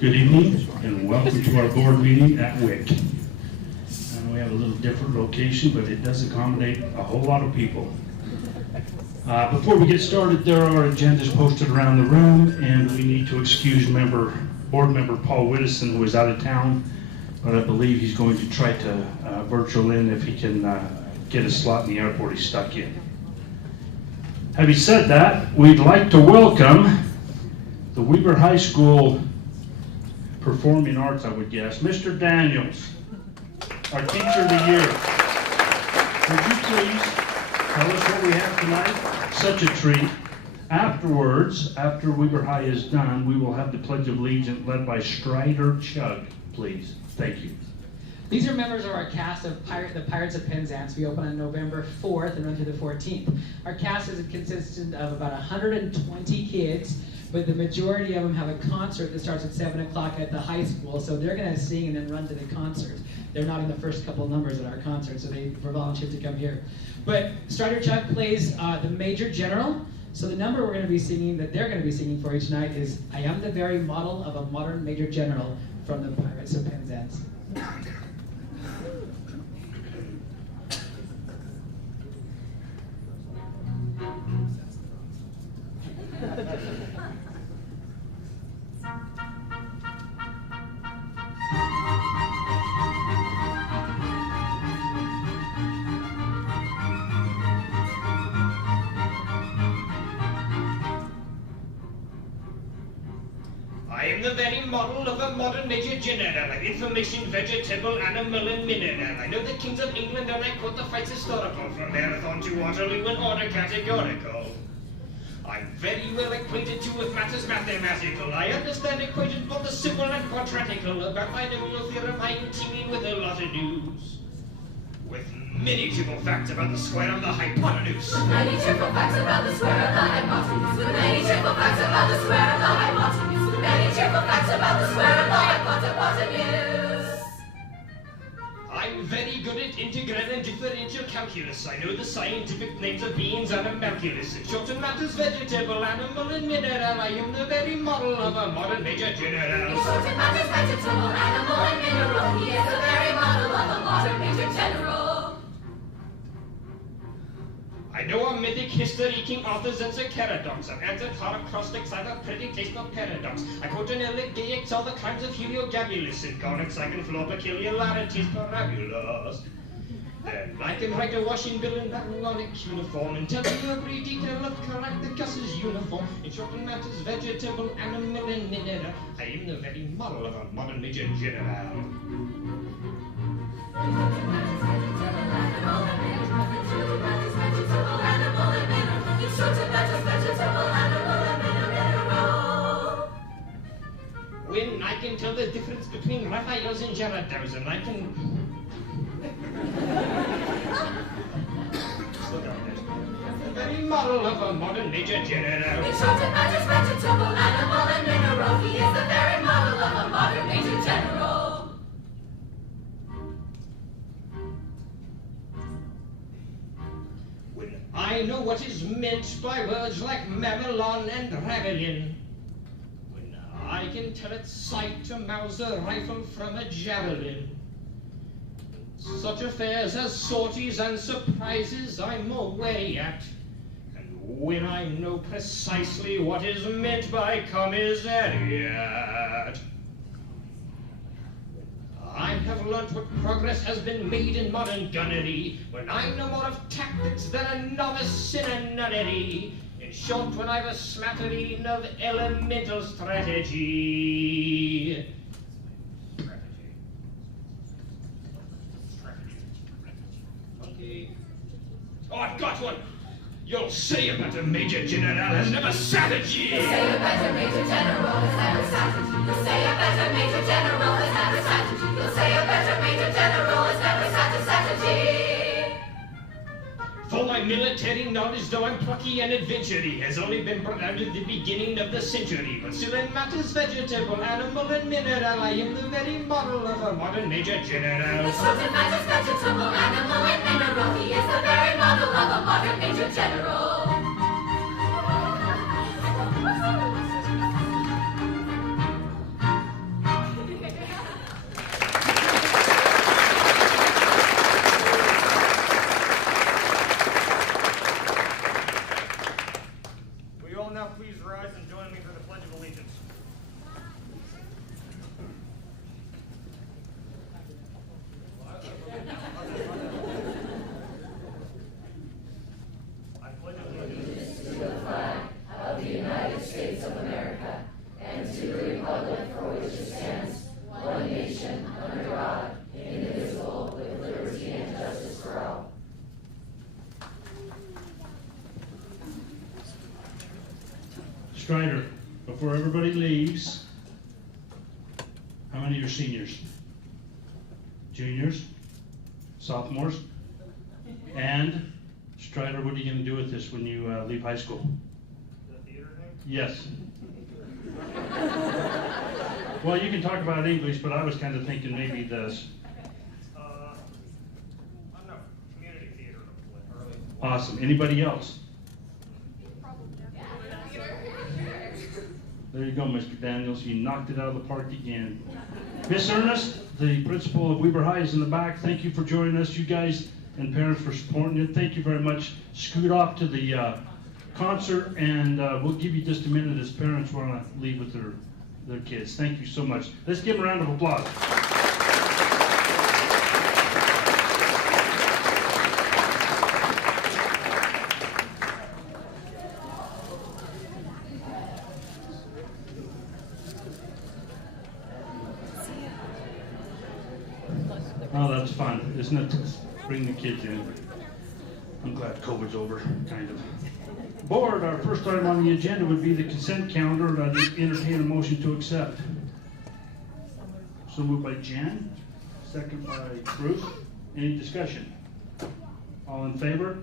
Good evening and welcome to our board meeting at WIC. I know we have a little different location, but it does accommodate a whole lot of people. Before we get started, there are agendas posted around the room, and we need to excuse board member Paul Widdowson, who is out of town, but I believe he's going to try to virtual in if he can get a slot in the airport he's stuck in. Having said that, we'd like to welcome the Weber High School Performing Arts, I would guess, Mr. Daniels, our Teacher of the Year. Would you please tell us what we have tonight? Such a treat. Afterwards, after Weber High is done, we will have the Pledge of Allegiance led by Strider Chug, please. Thank you. These are members of our cast of the Pirates of Penzance. We open on November 4th and run through the 14th. Our cast is consistent of about 120 kids, but the majority of them have a concert that starts at 7 o'clock at the high school, so they're going to sing and then run to the concert. They're not in the first couple of numbers at our concert, so they were volunteered to come here. But Strider Chuck plays the Major General, so the number we're going to be singing, that they're going to be singing for each night is I Am the Very Model of a Modern Major General from the Pirates of Penzance. I am the very model of a modern Major General, an information, vegetable, animal, and mineral. I know the kings of England and I quote the fights historical, from Marathon to Waterloo and order categorical. I'm very well acquainted too with matters mathematical. I understand equations both the simple and quadratical. About my binomial theorem I'm teeming with a lot of news. With many triple facts about the square of the hypotenuse. With many triple facts about the square of the hypotenuse. With many triple facts about the square of the hypotenuse. With many triple facts about the square of the hypotenuse. I'm very good at integral and differential calculus. I know the scientific names of beans and animalculus. In short and matters, vegetable, animal, and mineral. I am the very model of a modern Major General. In short and matters, vegetable, animal, and mineral. He is the very model of a modern Major General. I know a mythic history, King Arthur's and Sir Caradox. I've answered hard acrostics, I've a pretty taste of paradox. I quote an elegiacs, all the crimes of Heliogabalus. In conics I can floor peculiarities parabulous. Then I can write a washing bill in Babylonic uniform and tell you every detail of Caractacus's uniform. In short and matters, vegetable, animal, and mineral. I am the very model of a modern Major General. When I can tell the difference between Raphaels and Gerardos, and I can... The very model of a modern Major General. In short and matters, vegetable, animal, and mineral. He is the very model of a modern Major General. When I know what is meant by words like Mamelon and Ravelin. When I can tell at sight a Mauser rifle from a javelin. Such affairs as sorties and surprises I'm away at. And when I know precisely what is meant by commissariat. I have learnt what progress has been made in modern gunnery, when I know more of tactics than a novice in a nunnery. In short, when I've a smattering of elemental strategy. Okay. Oh, I've got one! You'll say about a Major General has never strategy! You'll say a better Major General has never strategy. You'll say a better Major General has never strategy. You'll say a better Major General has never strategy. For my military knowledge, though I'm plucky and adventurous, has only been brought out at the beginning of the century. But still in matters vegetable, animal, and mineral, I am the very model of a modern Major General. In short and matters vegetable, animal, and mineral, he is the very model of a modern Major General. rise and join me for the Pledge of Allegiance. I pledge allegiance To the flag of the United States of America and to the republic for which it stands, one nation, under God, indivisible, with liberty and justice for all. Strider, before everybody leaves, how many are seniors? Juniors? Sophomores? And Strider, what are you going to do with this when you leave high school? the theater thing. Yes. Well, you can talk about English, but I was kind of thinking maybe this. I don't know, community theater. Early. Awesome. Anybody else? There you go, Mr. Daniels. You knocked it out of the park again. Miss Ernest, the principal of Weber High, is in the back. Thank you for joining us, you guys and parents, for supporting it. Thank you very much. Scoot off to the concert, and we'll give you just a minute as parents want to leave with their kids. Thank you so much. Let's give them a round of applause. Oh, that's fun, isn't it? Bring the kids in. I'm glad COVID's over, kind of. Board, our first item on the agenda would be the consent calendar, and I'd entertain a motion to accept. So moved by Jan, second by Bruce. Any discussion? All in favor?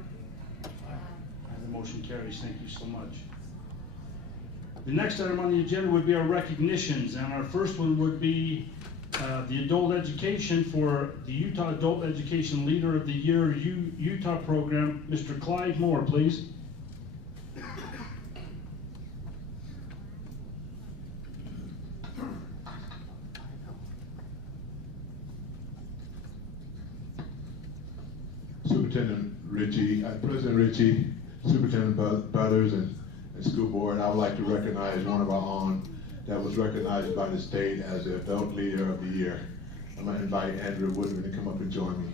And the motion carries. Thank you so much. The next item on the agenda would be our recognitions, and our first one would be the adult education for the Utah Adult Education Leader of the Year Utah program, Mr. Clyde Moore, please. Superintendent Ritchie, President Ritchie, Superintendent Butters, and school board, I would like to recognize one of our own that was recognized by the state as the Adult Leader of the Year. I'm going to invite Andrew Woodman to come up and join me.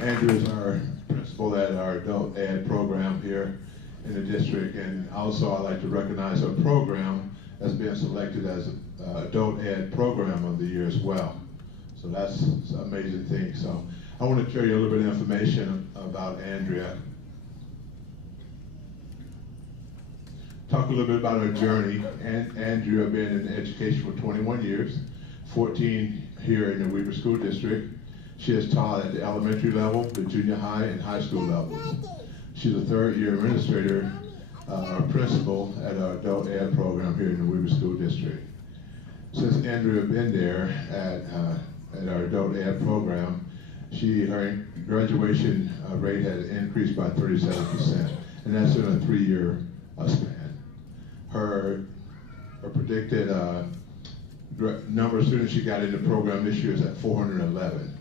Andrew is our principal at our adult ed program here in the district, and also I'd like to recognize a program that's been selected as adult ed program of the year as well. So that's an amazing thing. So I want to share you a little bit of information about Andrea. Talk a little bit about her journey. Andrea has been in education for 21 years, 14 here in the Weber School District. She has taught at the elementary level, the junior high, and high school levels. She's a third-year administrator, or principal at our adult ed program here in the Weber School District. Since Andrea has been there at our adult ed program, her graduation rate has increased by 37%, and that's in a 3-year span. Her predicted number of students she got in the program this year is at 411.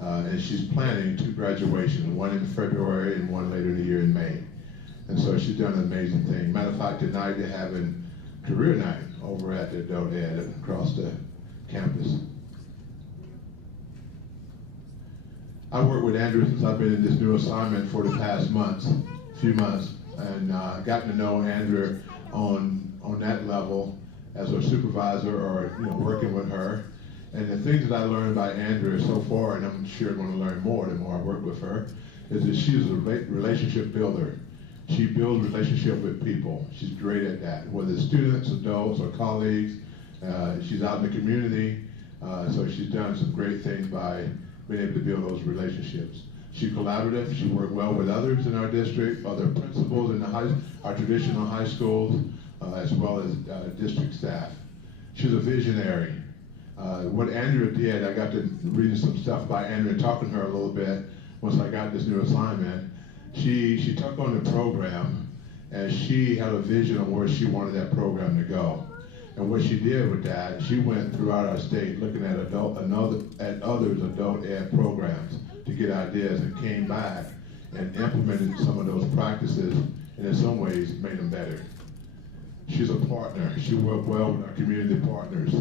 And she's planning 2 graduations, one in February and one later in the year in May. And so she's done an amazing thing. Matter of fact, tonight they're having career night over at the adult ed across the campus. I worked with Andrew since I've been in this new assignment for the past few months, and gotten to know Andrew on that level as her supervisor, or working with her. And the things that I learned about Andrea so far, and I'm sure I'm going to learn more the more I work with her, is that she's a relationship builder. She builds relationship with people. She's great at that, whether it's students, adults, or colleagues. She's out in the community, so she's done some great things by being able to build those relationships. She's collaborative. She worked well with others in our district, other principals in our traditional high schools, as well as district staff. She's a visionary. What Andrea did, I got to reading some stuff by Andrea, talking to her a little bit once I got this new assignment. She took on the program, and she had a vision of where she wanted that program to go. And what she did with that, she went throughout our state looking at others adult ed programs to get ideas, and came back and implemented some of those practices, and in some ways made them better. She's a partner. She worked well with our community partners.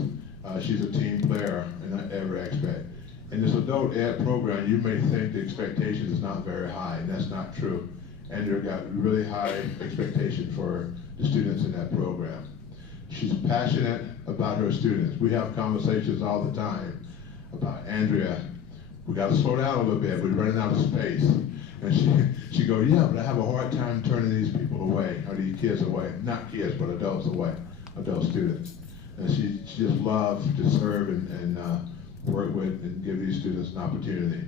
She's a team player in every aspect. In this adult ed program, you may think the expectation is not very high, and that's not true. Andrea got really high expectations for the students in that program. She's passionate about her students. We have conversations all the time about Andrea. We got to slow down a little bit. We're running out of space. And she go, yeah, but I have a hard time turning these people away, or these kids away. Not kids, but adults away, adult students. And she just loves to serve and work with and give these students an opportunity.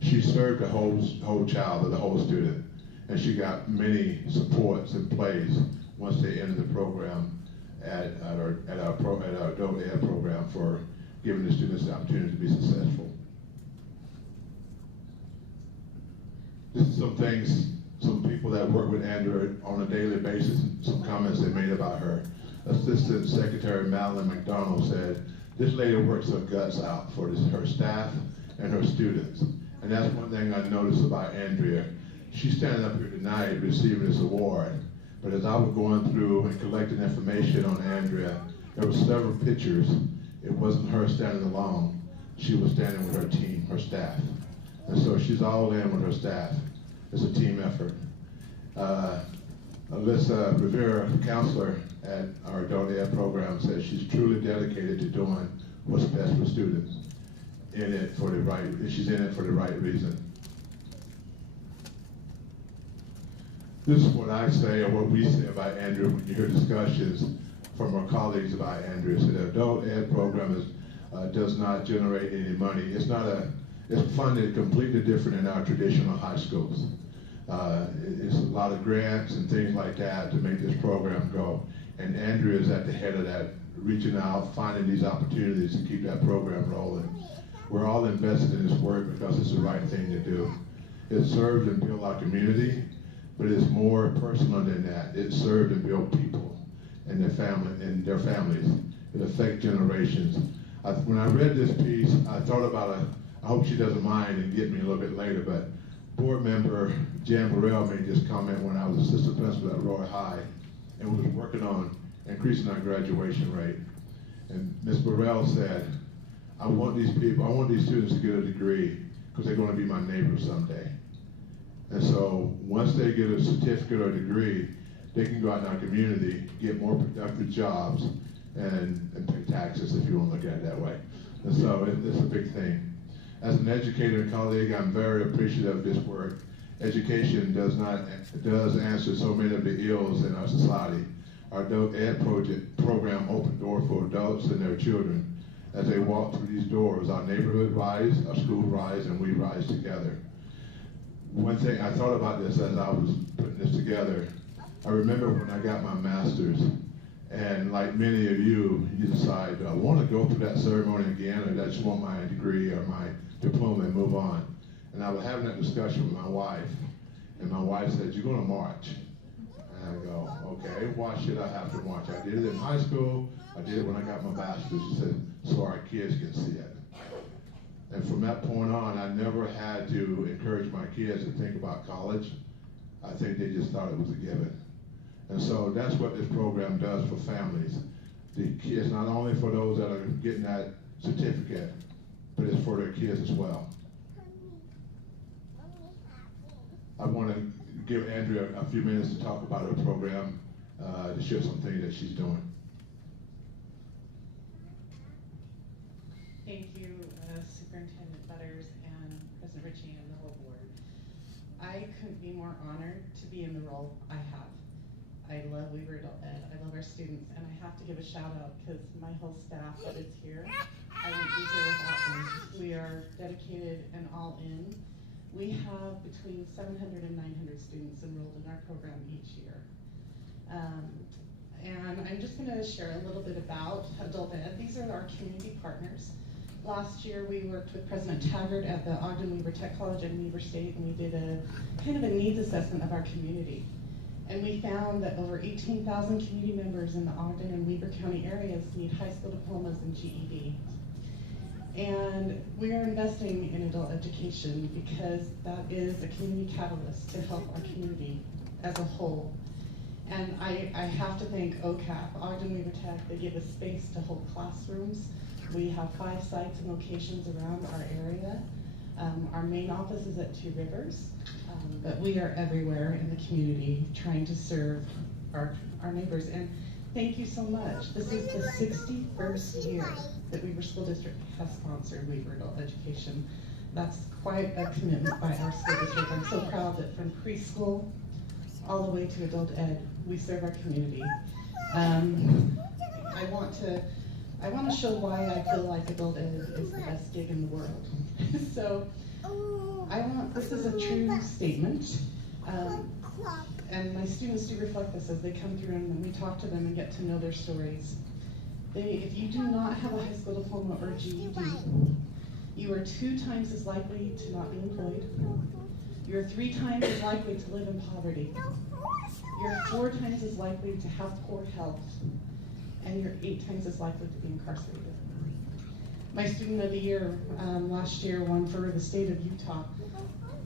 She served the whole child or the whole student, and she got many supports in place once they entered the program at our adult ed program for giving the students the opportunity to be successful. This is some things, some people that work with Andrea on a daily basis, some comments they made about her. Assistant Secretary Madeline McDonald said, this lady works her guts out for her staff and her students. And that's one thing I noticed about Andrea. She's standing up here tonight receiving this award, but as I was going through and collecting information on Andrea, there were several pictures. It wasn't her standing alone. She was standing with her team, her staff. And so she's all in with her staff. It's a team effort. Alyssa Rivera, counselor at our adult ed program, says she's truly dedicated to doing what's best for students. She's in it for the right reason. This is what I say, or what we say about Andrea when you hear discussions from our colleagues about Andrea. So the adult ed program does not generate any money. It's funded completely different in our traditional high schools. It's a lot of grants and things like that to make this program go. And Andrea is at the head of that, reaching out, finding these opportunities to keep that program rolling. We're all invested in this work because it's the right thing to do. It serves and builds our community, but it's more personal than that. It serves and builds people and their families. It affects generations. When I read this piece, I thought about I hope she doesn't mind and get me a little bit later, but board member Jan Burrell made this comment when I was assistant principal at Roy High and was working on increasing our graduation rate. And Ms. Burrell said, I want these students to get a degree because they're going to be my neighbors someday. And so once they get a certificate or a degree, they can go out in our community, get more productive jobs, and pay taxes, if you want to look at it that way. And so it's a big thing. As an educator and colleague, I'm very appreciative of this work. Education does answer so many of the ills in our society. Our adult ed program opened doors for adults and their children. As they walk through these doors, our neighborhood rise, our school rise, and we rise together. One thing, I thought about this as I was putting this together. I remember when I got my master's, and like many of you, you decide, do I want to go through that ceremony again, or do I just want my degree or my diploma and move on? And I was having that discussion with my wife, and my wife said, you're going to march. And I go, okay, why should I have to march? I did it in high school, I did it when I got my bachelor's. She said, so our kids can see it. And from that point on, I never had to encourage my kids to think about college. I think they just thought it was a given. And so that's what this program does for families. The kids, not only for those that are getting that certificate, but it's for their kids as well. I want to give Andrea a few minutes to talk about her program, to share some things that she's doing. Thank you, Superintendent Butters and President Ritchie and the whole board. I couldn't be more honored to be in the role I have. I love Weaver Adult Ed, I love our students, and I have to give a shout out because my whole staff that is here, I wouldn't be here without them. We are dedicated and all in. We have between 700 and 900 students enrolled in our program each year. And I'm just gonna share a little bit about Adult Ed. These are our community partners. Last year, we worked with President Taggart at the Ogden Weaver Tech College in Weaver State, and we did a kind of a needs assessment of our community. And we found that over 18,000 community members in the Ogden and Weber County areas need high school diplomas and GED. And we are investing in adult education because that is a community catalyst to help our community as a whole. And I have to thank OCAP, Ogden Weaver Tech. They give us space to hold classrooms. We have 5 sites and locations around our area. Our main office is at Two Rivers, but we are everywhere in the community trying to serve our neighbors. And thank you so much. This is the 61st year that Weber School District has sponsored Weber Adult Education. That's quite a commitment by our school district. I'm so proud that from preschool all the way to adult ed, we serve our community. I want to show why I feel like adult ed is the best gig in the world. So this is a true statement. And my students do reflect this as they come through and when we talk to them and get to know their stories. If you do not have a high school diploma or GED, you are 2 times as likely to not be employed. You're 3 times as likely to live in poverty. You're 4 times as likely to have poor health. And you're 8 times as likely to be incarcerated. My student of the year last year won for the state of Utah,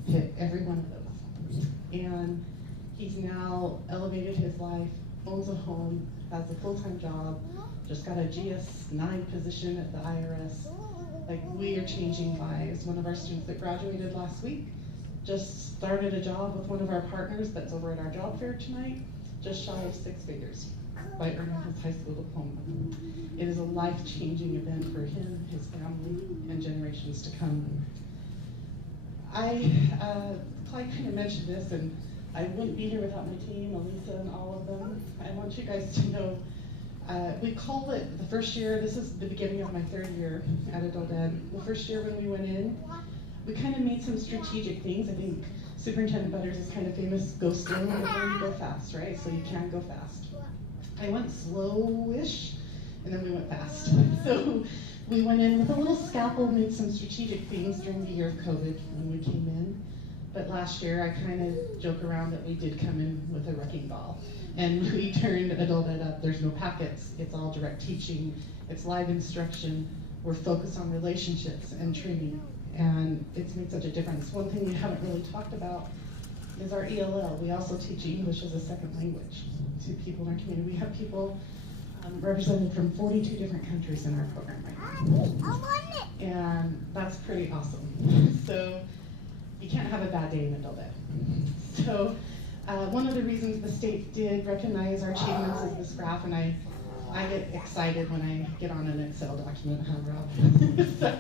hit every one of those. And he's now elevated his life, owns a home, has a full-time job, just got a GS-9 position at the IRS. Like, we are changing lives. One of our students that graduated last week just started a job with one of our partners that's over at our job fair tonight, just shy of 6 figures by earning his high school diploma. It is a life-changing event for him, his family, and generations to come. Clyde kind of mentioned this, and I wouldn't be here without my team, Elisa and all of them. I want you guys to know, we call it the first year, this is the beginning of my 3rd year at Adult Ed. The first year when we went in, we kind of made some strategic things. I think Superintendent Butters is kind of famous, go slow before you go fast, right? So you can go fast. I went slow-ish, and then we went fast. So we went in with a little scalpel, made some strategic things during the year of COVID when we came in. But last year, I kind of joke around that we did come in with a wrecking ball. And we turned Adult Ed up. There's no packets. It's all direct teaching. It's live instruction. We're focused on relationships and training. And it's made such a difference. One thing we haven't really talked about is our ELL. We also teach English as a second language to people in our community. We have people represented from 42 different countries in our program right now. And that's pretty awesome. So you can't have a bad day in Adult Ed. So one of the reasons the state did recognize our achievements is this graph, and I get excited when I get on an Excel document, huh, Rob? So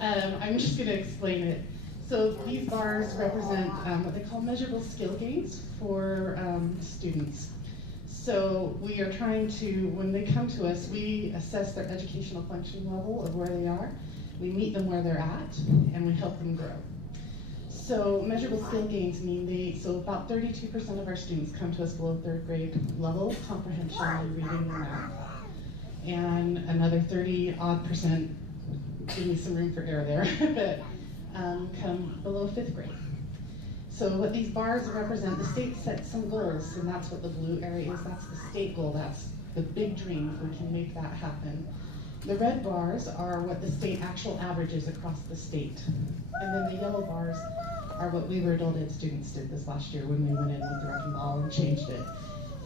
I'm just going to explain it. So these bars represent what they call measurable skill gains for students. So we are trying to, when they come to us, we assess their educational functioning level of where they are. We meet them where they're at, and we help them grow. So measurable skill gains mean so about 32% of our students come to us below 3rd grade level comprehension in reading and math. And another 30-odd%, give me some room for error there, but come below 5th grade. So what these bars represent, the state sets some goals, and that's what the blue area is. That's the state goal. That's the big dream, if we can make that happen. The red bars are what the state actual averages across the state. And then the yellow bars are what Weaver Adult Ed students did this last year when we went in with the wrecking ball and changed it.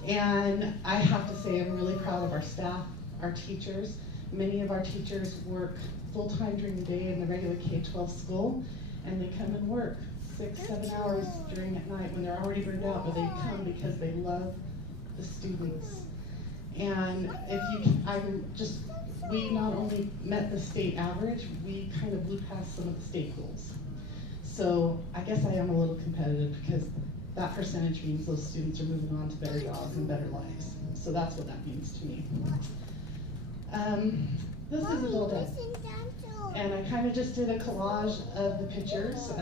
And I have to say, I'm really proud of our staff, our teachers. Many of our teachers work full-time during the day in the regular K-12 school, and they come and work 6-7 hours during at night when they're already burned out, but they come because they love the students. And we not only met the state average, we kind of blew past some of the state goals. So I guess I am a little competitive because that percentage means those students are moving on to better jobs and better lives. So that's what that means to me. This is Adult Ed. And I kind of just did a collage of the pictures.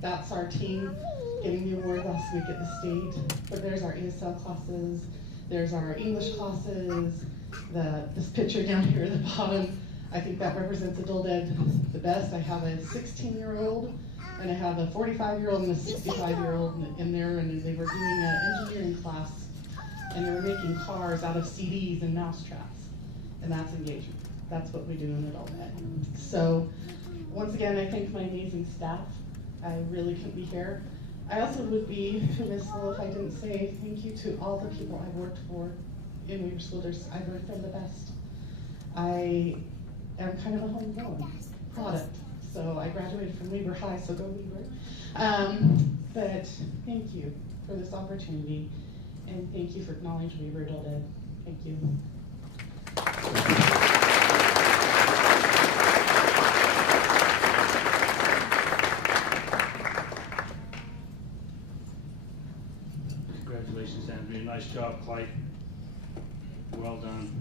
That's our team getting the award last week at the state. But there's our ESL classes, there's our English classes, this picture down here at the bottom, I think that represents Adult Ed the best. I have a 16-year-old, a and I have a 45-year-old and a 65-year-old in there, and they were doing an engineering class, and they were making cars out of CDs and mousetraps, and that's engagement. That's what we do in Adult Ed. So, once again, I thank my amazing staff. I really couldn't be here. I also would be remiss if I didn't say thank you to all the people I've worked for in Weber School District. I've learned from the best. I am kind of a homegrown product. So I graduated from Weber High, so go Weber. But thank you for this opportunity, and thank you for acknowledging Weber Adult Ed. Thank you. Congratulations, Andrea. Nice job, Clyde. Well done.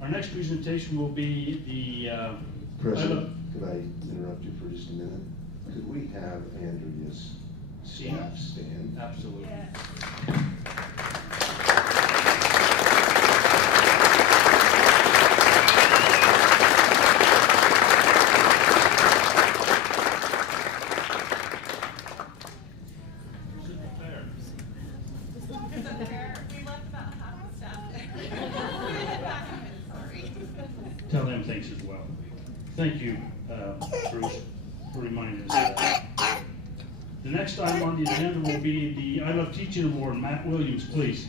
Our next presentation will be the President, could I interrupt you for just a minute? Could we have Andrea's staff stand? Absolutely. Tell them thanks as well. Thank you, Bruce, for reminding us of that. The next item on the agenda will be the I Love Teaching Award. Matt Williams, please.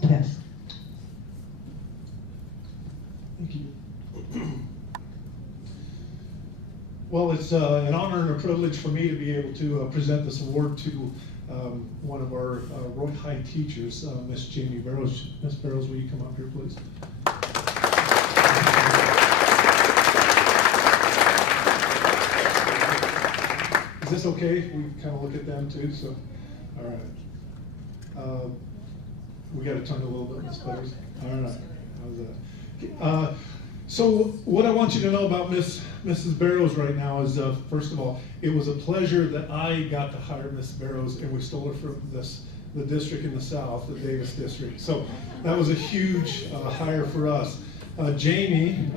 Test. Thank you. Well, it's an honor and a privilege for me to be able to present this award to one of our Roy High teachers, Miss Jamie Barrows. Miss Barrows, will you come up here, please? Is this okay? We kind of look at them too, so, all right. We got to turn a little bit, Miss Barrows. All right, how's that? So what I want you to know about Mrs. Barrows right now is, first of all, it was a pleasure that I got to hire Miss Barrows, and we stole her from the district in the south, the Davis district. So that was a huge hire for us. Jamie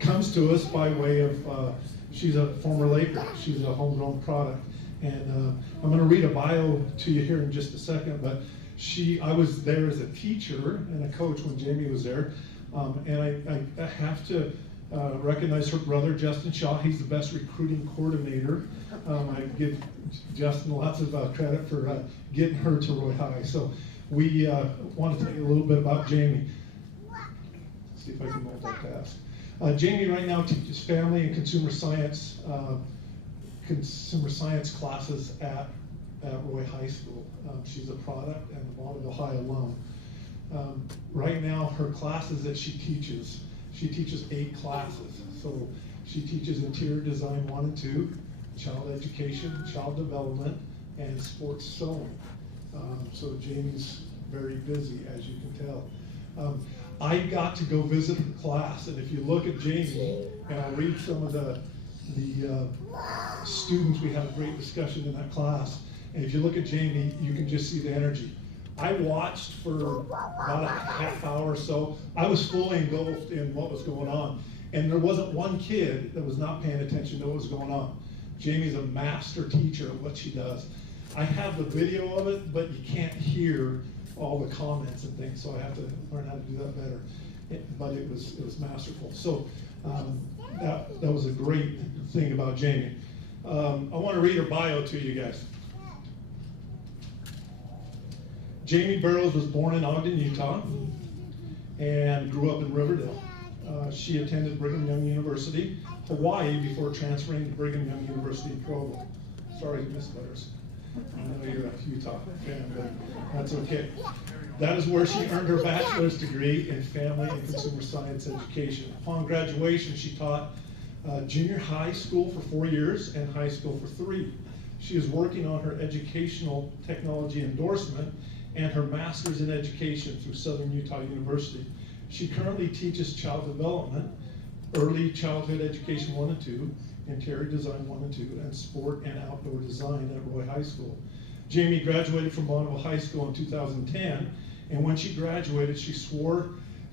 comes to us by way of, she's a former Laker. She's a homegrown product. And I'm going to read a bio to you here in just a second, but I was there as a teacher and a coach when Jamie was there. And I have to recognize her brother, Justin Shaw. He's the best recruiting coordinator. I give Justin lots of credit for getting her to Roy High. So we want to tell you a little bit about Jamie. Let's see if I can multitask. Jamie right now teaches family and consumer science classes at Roy High School. She's a product and a Bonneville High alum. Right now, her classes that she teaches 8 classes. So she teaches interior design 1 and 2, child education, child development, and sports sewing. So Jamie's very busy, as you can tell. I got to go visit her class, and if you look at Jamie, and I'll read some of the students, we had a great discussion in that class, and if you look at Jamie, you can just see the energy. I watched for about a half hour or so. I was fully engulfed in what was going on. And there wasn't one kid that was not paying attention to what was going on. Jamie's a master teacher of what she does. I have the video of it, but you can't hear all the comments and things, so I have to learn how to do that better. But it was masterful. So that was a great thing about Jamie. I want to read her bio to you guys. Jamie Barrows was born in Ogden, Utah, and grew up in Riverdale. She attended Brigham Young University, Hawaii, before transferring to Brigham Young University in Provo. Sorry, Miss Butters. I know you're a Utah fan, but that's okay. That is where she earned her bachelor's degree in family and consumer science education. Upon graduation, she taught junior high school for 4 years and high school for 3. She is working on her educational technology endorsement and her master's in education through Southern Utah University. She currently teaches child development, early childhood education 1 and 2, interior design 1 and 2, and sport and outdoor design at Roy High School. Jamie graduated from Bonneville High School in 2010 And when she graduated, she swore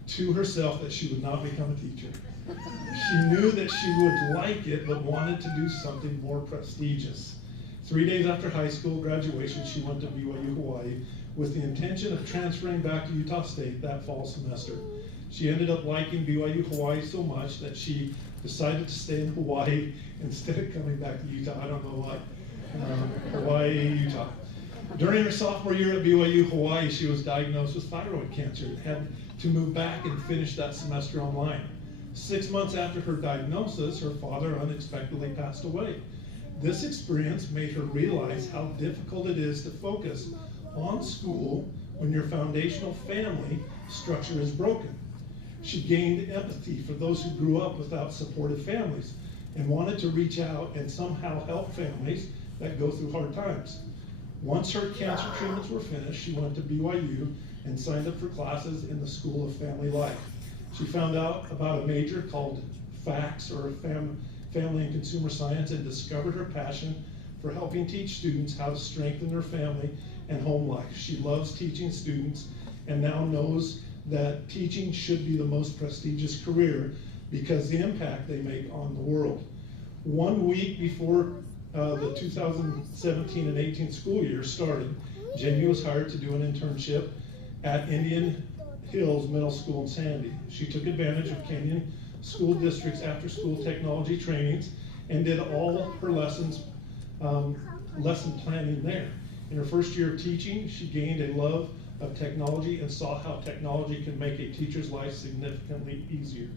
to herself that she would not become a teacher. She knew that she would like it, but wanted to do something more prestigious. 3 days after high school graduation, she went to BYU Hawaii with the intention of transferring back to Utah State that fall semester. She ended up liking BYU Hawaii so much that she decided to stay in Hawaii instead of coming back to Utah. I don't know why. Hawaii, Utah. During her sophomore year at BYU Hawaii, she was diagnosed with thyroid cancer and had to move back and finish that semester online. 6 months after her diagnosis, her father unexpectedly passed away. This experience made her realize how difficult it is to focus on school when your foundational family structure is broken. She gained empathy for those who grew up without supportive families and wanted to reach out and somehow help families that go through hard times. Once her cancer treatments were finished, she went to BYU and signed up for classes in the School of Family Life. She found out about a major called FACS, or Family and Consumer Science, and discovered her passion for helping teach students how to strengthen their family and home life. She loves teaching students and now knows that teaching should be the most prestigious career because the impact they make on the world. 1 week before the 2017 and 18 school year started, Jamie was hired to do an internship at Indian Hills Middle School in Sandy. She took advantage of Canyon School District's after-school technology trainings and did all her lesson planning there. In her first year of teaching, she gained a love of technology and saw how technology can make a teacher's life significantly easier.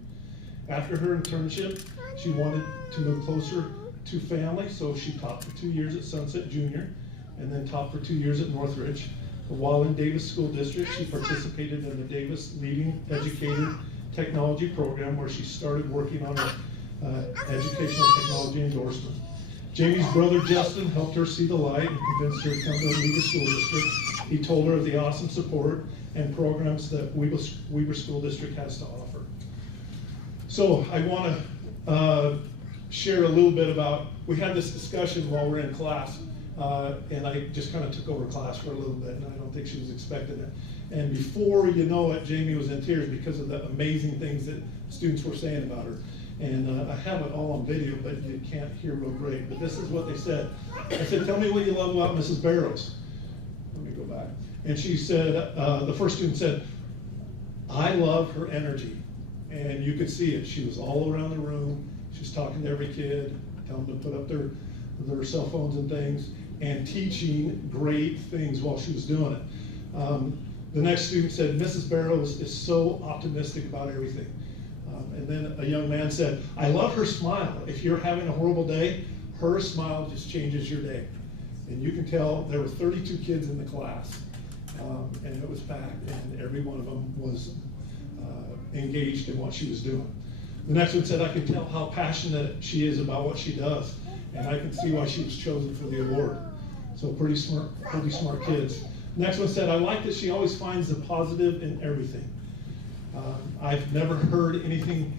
After her internship, she wanted to move closer to family, so she taught for 2 years at Sunset Junior and then taught for 2 years at Northridge. While in Davis School District, she participated in the Davis Leading Educator Technology Program, where she started working on her educational technology endorsement. Jamie's brother Justin helped her see the light and convinced her to come to Weber School District. He told her of the awesome support and programs that Weber School District has to offer. So I want to share a little bit about, we had this discussion while we're in class, and I just kind of took over class for a little bit, and I don't think she was expecting it. And before you know it, Jamie was in tears because of the amazing things that students were saying about her. And I have it all on video, but you can't hear real great. But this is what they said. I said, tell me what you love about Mrs. Barrows. Let me go back. And she said, the first student said, I love her energy. And you could see it. She was all around the room. She was talking to every kid, telling them to put up their cell phones and things, and teaching great things while she was doing it. The next student said, Mrs. Barrows is so optimistic about everything. And then a young man said, I love her smile. If you're having a horrible day, her smile just changes your day. And you can tell there were 32 kids in the class, and it was packed, and every one of them was engaged in what she was doing. The next one said, I can tell how passionate she is about what she does, and I can see why she was chosen for the award. So pretty smart kids. Next one said, I like that she always finds the positive in everything. I've never heard anybody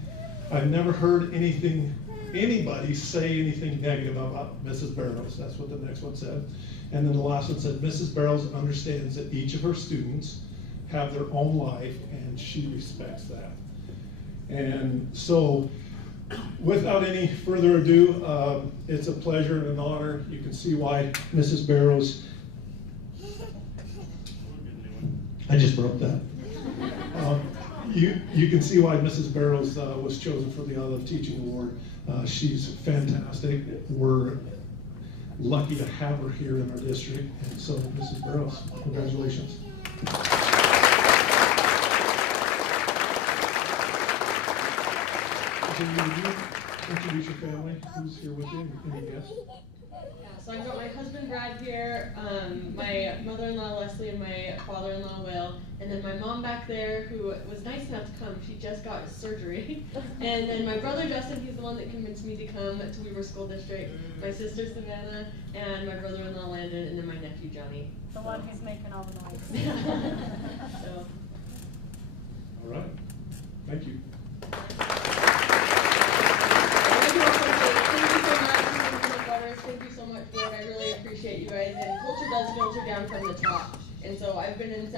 say anything negative about Mrs. Barrows. That's what the next one said. And then the last one said, Mrs. Barrows understands that each of her students have their own life, and she respects that. And so, without any further ado, it's a pleasure and an honor. You can see why Mrs. Barrows, I just broke that. You can see why Mrs. Barrows was chosen for the I Love Teaching Award. She's fantastic. We're lucky to have her here in our district. And so, Mrs. Barrows, congratulations. Would you introduce your family? Who's here with you? Any guests? So I've got my husband Brad here, my mother-in-law Leslie, and my father-in-law Will, and then my mom back there who was nice enough to come. She just got surgery. And then my brother Justin, he's the one that convinced me to come to Weber School District. My sister Savannah, and my brother-in-law Landon, and then my nephew Johnny. The one who's making all the noise. So. All right. Thank you. Thank you so much, Lord. I really appreciate you guys. And culture does filter down from the top. And so I've been in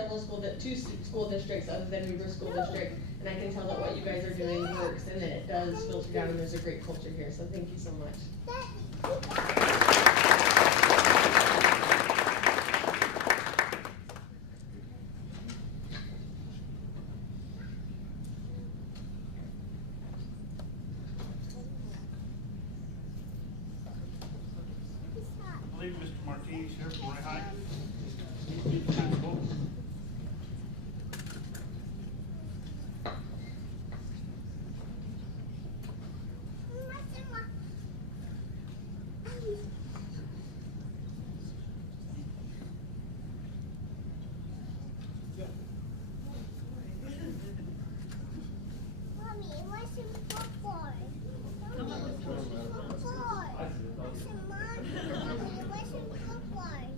two school districts other than Weaver School District, and I can tell that what you guys are doing works and that it does filter down and there's a great culture here, so thank you so much. I believe Mr. Martinez here from Roy High. Meet the principal. Mommy, what's some popcorn? Mommy, what's some popcorn? What's some mommy? What's some popcorn?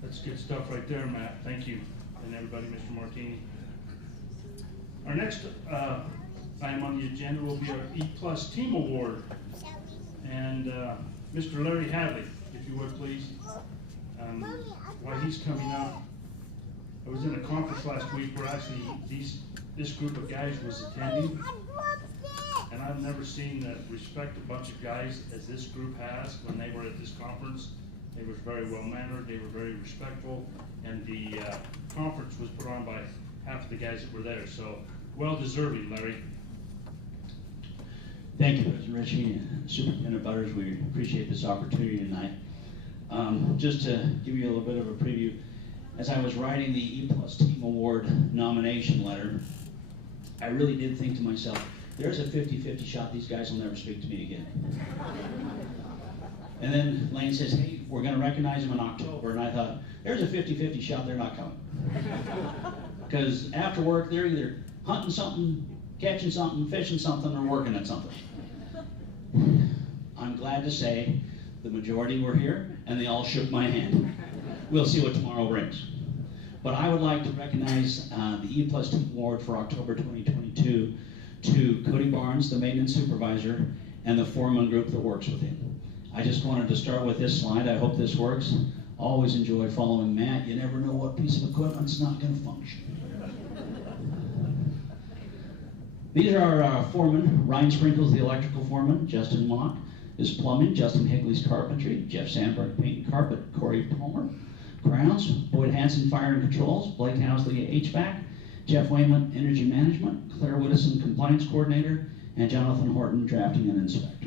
That's good stuff right there, Matt. Thank you. And everybody, Mr. Martini. Our next item on the agenda will be our E+ Team Award. And Mr. Larry Hadley, if you would please. While he's coming up, I was in a conference last week where actually this group of guys was attending. And I've never seen that respect a bunch of guys as this group has when they were at this conference. They were very well mannered, they were very respectful, and the conference was put on by half of the guys that were there, so well deserving, Larry. Thank you, President Ritchie and Superintendent Butters. We appreciate this opportunity tonight. Just to give you a little bit of a preview, as I was writing the E+ Team Award nomination letter, I really did think to myself, there's a 50-50 shot these guys will never speak to me again. And then Lane says, hey, we're going to recognize them in October. And I thought, there's a 50-50 shot they're not coming. Because after work, they're either hunting something, catching something, fishing something, or working at something. I'm glad to say the majority were here, and they all shook my hand. We'll see what tomorrow brings. But I would like to recognize the E+ Team Award for October 2022 to Cody Barnes, the maintenance supervisor, and the foreman group that works with him. I just wanted to start with this slide. I hope this works. Always enjoy following Matt. You never know what piece of equipment's not going to function. These are our foremen. Ryan Sprinkles, the electrical foreman. Justin Mock is plumbing. Justin Higley's carpentry. Jeff Sandberg, paint and carpet. Corey Palmer, grounds. Boyd Hanson, fire and controls. Blake Housley, HVAC. Jeff Wayman, energy management. Claire Widdison, compliance coordinator. And Jonathan Horton, drafting and inspector.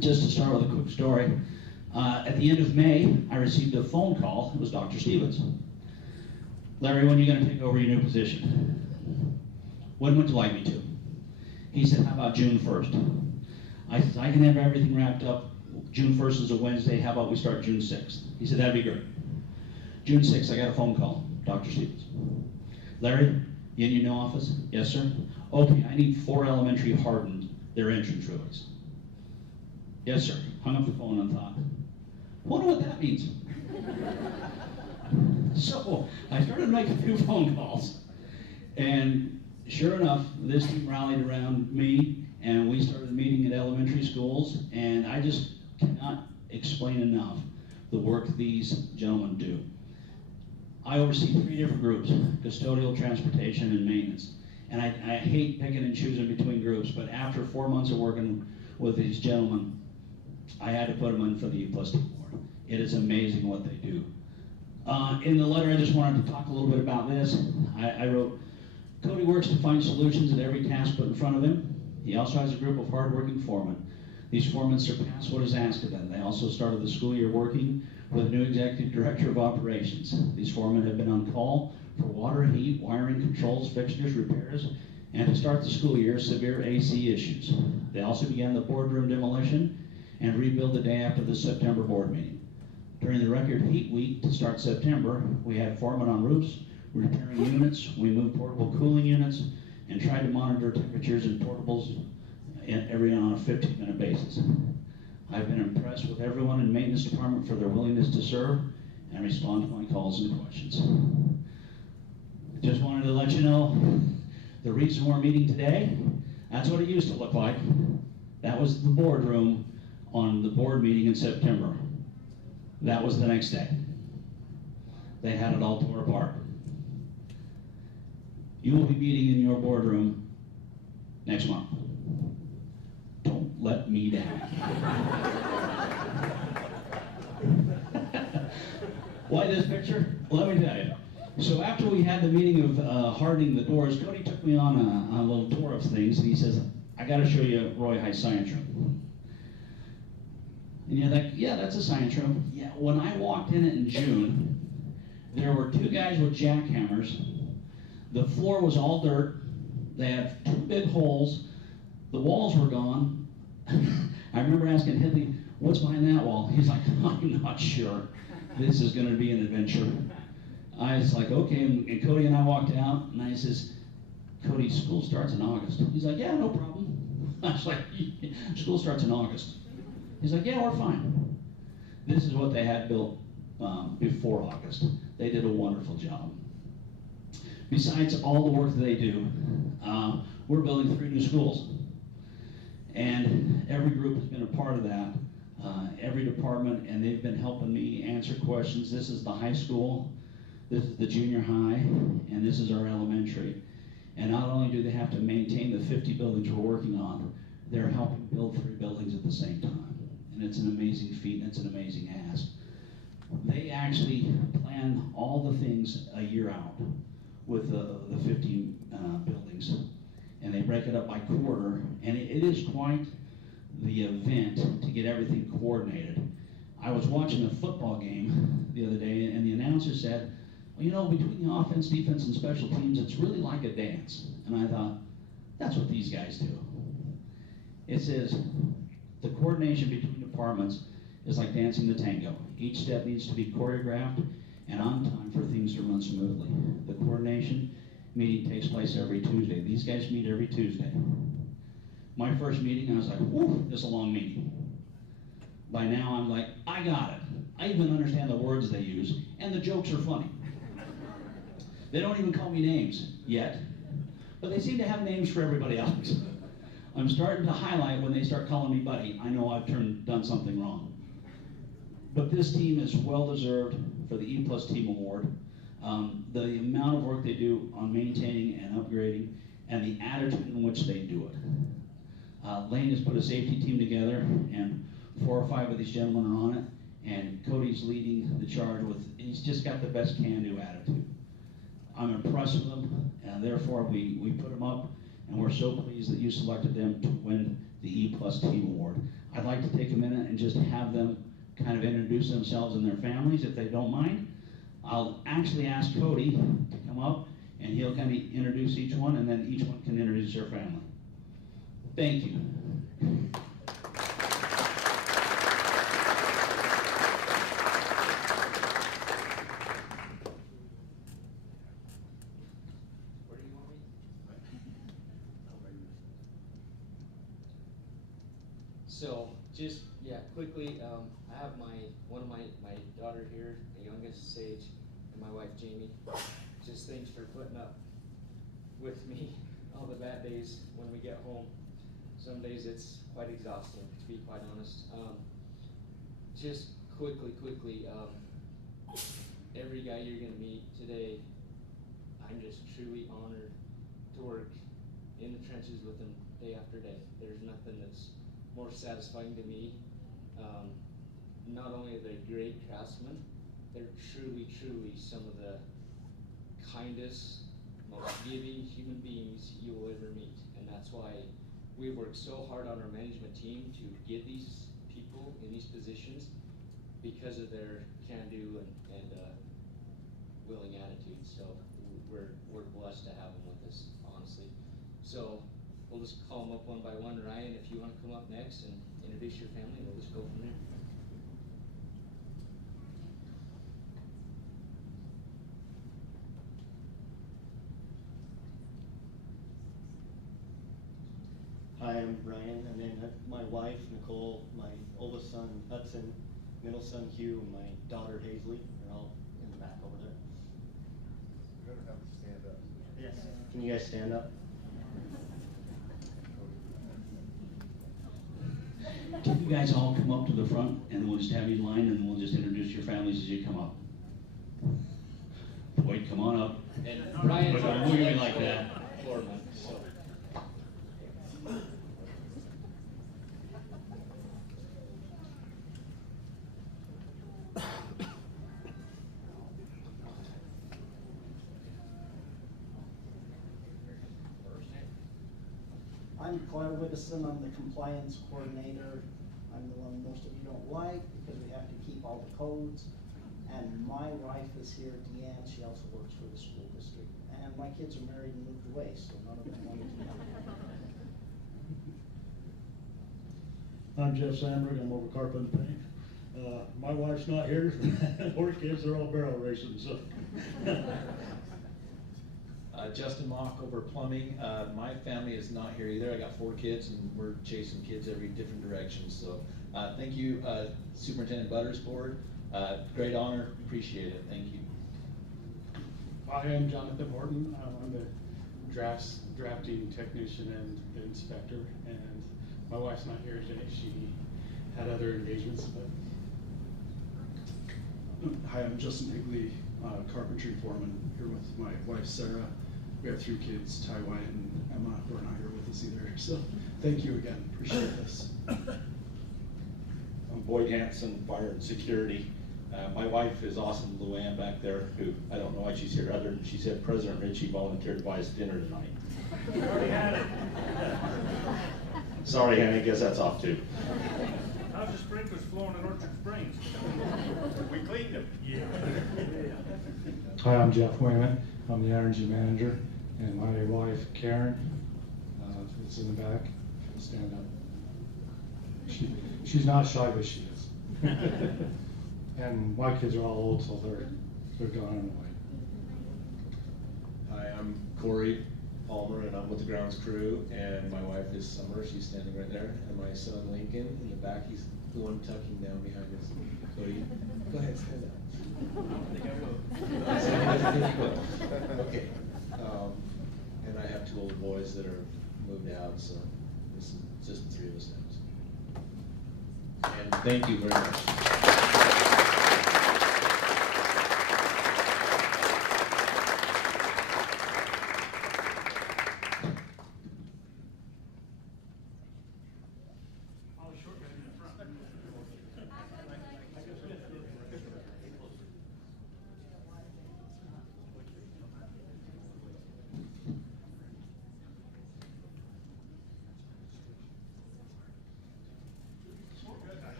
Just to start with a quick story, at the end of May, I received a phone call. It was Dr. Stevens. Larry, when are you going to take over your new position? When would you like me to? He said, how about June 1st? I said, I can have everything wrapped up. June 1st is a Wednesday. How about we start June 6th? He said, that'd be great. June 6th, I got a phone call. Dr. Stevens. Larry, you in your new office? Yes, sir. Okay, I need 4 elementary hardened their entrance roads. Yes, sir. Hung up the phone and thought, wonder what that means. So I started to make a few phone calls, and sure enough, this team rallied around me, and we started meeting at elementary schools, and I just cannot explain enough the work these gentlemen do. I oversee 3 different groups: custodial, transportation, and maintenance. And I hate picking and choosing between groups, but after 4 months of working with these gentlemen, I had to put them in for the E+ Team Award. It is amazing what they do. In the letter, I just wanted to talk a little bit about this. I wrote, Cody works to find solutions at every task put in front of him. He also has a group of hardworking foremen. These foremen surpass what is asked of them. They also started the school year working with a new executive director of operations. These foremen have been on call for water, heat, wiring, controls, fixtures, repairs, and to start the school year, severe AC issues. They also began the boardroom demolition and rebuild the day after the September board meeting. During the record heat week to start September, we had foremen on roofs, repairing units, we moved portable cooling units, and tried to monitor temperatures in portables every on a 15-minute basis. I've been impressed with everyone in the maintenance department for their willingness to serve and respond to my calls and questions. Just wanted to let you know the reason we're meeting today, that's what it used to look like. That was the boardroom on the board meeting in September. That was the next day. They had it all tore apart. You will be meeting in your boardroom next month. Don't let me down. Why this picture? Let me tell you. So after we had the meeting of hardening the doors, Cody took me on a little tour of things, and he says, I got to show you Roy High Science Room. And you're like, yeah, that's a science room. Yeah, when I walked in it in June, there were two guys with jackhammers. The floor was all dirt. They had two big holes. The walls were gone. I remember asking Hidley, what's behind that wall? He's like, I'm not sure. This is going to be an adventure. I was like, okay, and Cody and I walked out, and I says, Cody, school starts in August. He's like, yeah, no problem. I was like, school starts in August. He's like, yeah, we're fine. This is what they had built before August. They did a wonderful job. Besides all the work that they do, we're building 3 new schools. And every group has been a part of that, every department, and they've been helping me answer questions. This is the high school, this is the junior high, and this is our elementary. And not only do they have to maintain the 50 buildings we're working on, they're helping build 3 buildings at the same time. And it's an amazing feat, and it's an amazing ask. They actually plan all the things a year out with the 15 buildings. And they break it up by quarter, and it is quite the event to get everything coordinated. I was watching a football game the other day, and the announcer said, well, you know, between the offense, defense, and special teams, it's really like a dance. And I thought, that's what these guys do. It says, the coordination between departments is like dancing the tango. Each step needs to be choreographed and on time for things to run smoothly. The coordination meeting takes place every Tuesday. These guys meet every Tuesday. My first meeting, I was like, whew, this is a long meeting. By now, I'm like, I got it. I even understand the words they use, and the jokes are funny. They don't even call me names yet, but they seem to have names for everybody else. I'm starting to highlight when they start calling me buddy. I know I've done something wrong. But this team is well-deserved for the E+ Team Award. The amount of work they do on maintaining and upgrading, and the attitude in which they do it. Lane has put a safety team together, and 4 or 5 of these gentlemen are on it, and Cody's leading the charge with, he's just got the best can-do attitude. I'm impressed with them, and therefore we put them up, and we're so pleased that you selected them to win the E+ Team Award. I'd like to take a minute and just have them kind of introduce themselves and their families, if they don't mind. I'll actually ask Cody to come up, and he'll kind of introduce each one, and then each one can introduce their family. Thank you. So, just, yeah, quickly, I have one of my daughter here, the youngest, Sage, and my wife, Jamie. Just thanks for putting up with me all the bad days when we get home. Some days it's quite exhausting, to be quite honest. Just quickly, every guy you're gonna meet today, I'm just truly honored to work in the trenches with them day after day. There's nothing that's more satisfying to me. Not only are they great craftsmen, they're truly some of the kindest, most giving human beings you will ever meet. And that's why we've worked so hard on our management team to get these people in these positions because of their can-do and willing attitude. So we're blessed to have them with us, honestly. So we'll just call them up one by one. Ryan, if you want to come up next and introduce your family, we'll just go from there. Hi, I'm Brian, and then my wife, Nicole, my oldest son, Hudson, middle son, Hugh, and my daughter, Hazley, are all in the back over there. You're gonna have to stand up. Yes. Can you guys stand up? Can you guys all come up to the front, and we'll just have you in line, and we'll just introduce your families as you come up. Boyd, come on up. And Brian, But don't look at me like that. Floorman, so. I'm Claire Widdison, I'm the compliance coordinator. I'm the one most of you don't like because we have to keep all the codes. And my wife is here, Deanne, she also works for the school district. And my kids are married and moved away, so none of them wanted to come. I'm Jeff Sandberg, I'm over carpet and paint. My wife's not here, our kids are all barrel racing, so. Justin Mock over plumbing. My family is not here either. I got 4 kids and we're chasing kids every different direction. So thank you, Superintendent Butters Board. Great honor, appreciate it. Thank you. I am Jonathan Horton. I'm the drafting technician and the inspector, and my wife's not here today. She had other engagements. But Hi, I'm Justin Higley, carpentry foreman, here with my wife Sarah. We have 3 kids, Ty White and Emma, who are not here with us either. So thank you again, appreciate this. I'm Boyd Hanson, Fire and Security. My wife is awesome, Luann back there, who I don't know why she's here, other than she said President Ritchie volunteered to buy us dinner tonight. We already had it. Sorry, honey, I guess that's off too. How's the sprinklers flowing in Orchard Springs? We cleaned them. Yeah. hi, I'm Jeff Wayman. I'm the energy manager, and my wife Karen is in the back. She'll stand up. She's not shy, but she is. And my kids are all old, so they're gone anyway. Hi, I'm Corey Palmer, and I'm with the grounds crew, and my wife is Summer. She's standing right there, and my son Lincoln in the back. He's the one tucking down behind us. So you, go ahead, stand up. I will. Okay. And I have 2 older boys that are moved out, so this is just the 3 of us now. And thank you very much.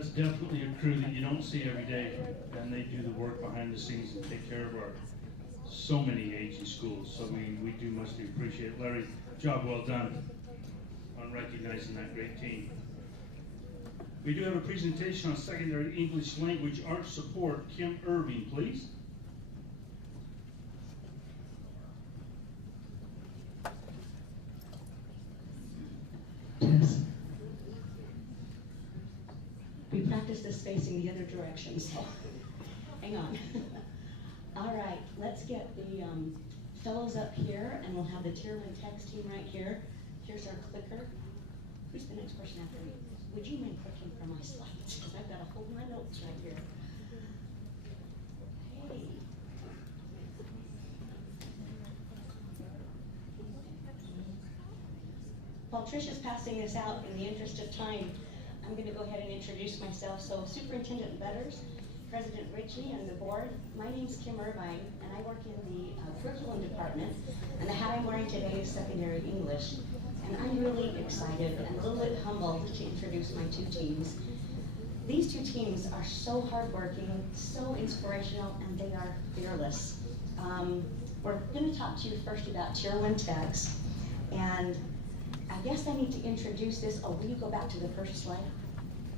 That's definitely a crew that you don't see every day, and they do the work behind the scenes and take care of our so many aging schools. So we do mostly appreciate it. Larry, job well done on recognizing that great team. We do have a presentation on secondary English language arts support. Kim Irving, please. Yes. We practice this facing the other direction, so hang on. All right, let's get the fellows up here, and we'll have the Tier 1 text team right here. Here's our clicker. Who's the next person after me? Would you mind clicking for my slides? Because I've got to hold my notes right here. Hey. While Tricia's passing this out, in the interest of time, I'm going to go ahead and introduce myself. So Superintendent Butters, President Ritchie, and the board. My name's Kim Irvine, and I work in the curriculum department. And the hat I'm wearing today is secondary English. And I'm really excited and a little bit humbled to introduce my two teams. These two teams are so hardworking, so inspirational, and they are fearless. We're going to talk to you first about Tier 1 text. And I guess I need to introduce this. Oh, will you go back to the first slide?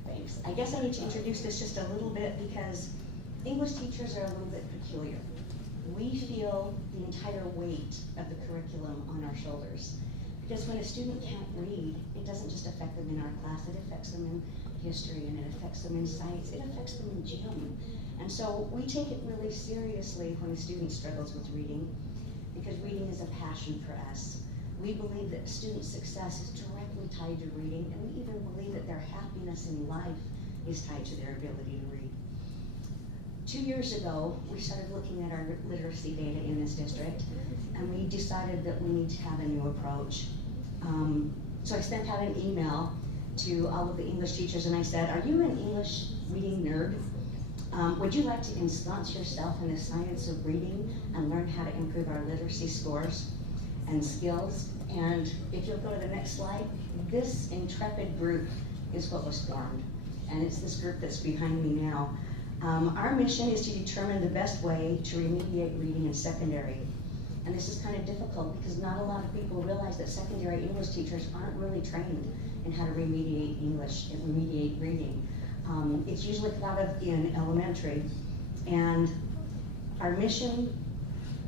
Thanks. I guess I need to introduce this just a little bit because English teachers are a little bit peculiar. We feel the entire weight of the curriculum on our shoulders. Because when a student can't read, it doesn't just affect them in our class, it affects them in history, and it affects them in science, it affects them in gym. And so we take it really seriously when a student struggles with reading, because reading is a passion for us. We believe that student success is directly tied to reading, and we even believe that their happiness in life is tied to their ability to read. 2 years ago, we started looking at our literacy data in this district, and we decided that we need to have a new approach. So I sent out an email to all of the English teachers, and I said, are you an English reading nerd? Would you like to ensconce yourself in the science of reading and learn how to improve our literacy scores and skills? And if you'll go to the next slide, this intrepid group is what was formed. And it's this group that's behind me now. Our mission is to determine the best way to remediate reading in secondary. And this is kind of difficult because not a lot of people realize that secondary English teachers aren't really trained in how to remediate English and remediate reading. It's usually thought of in elementary. And our mission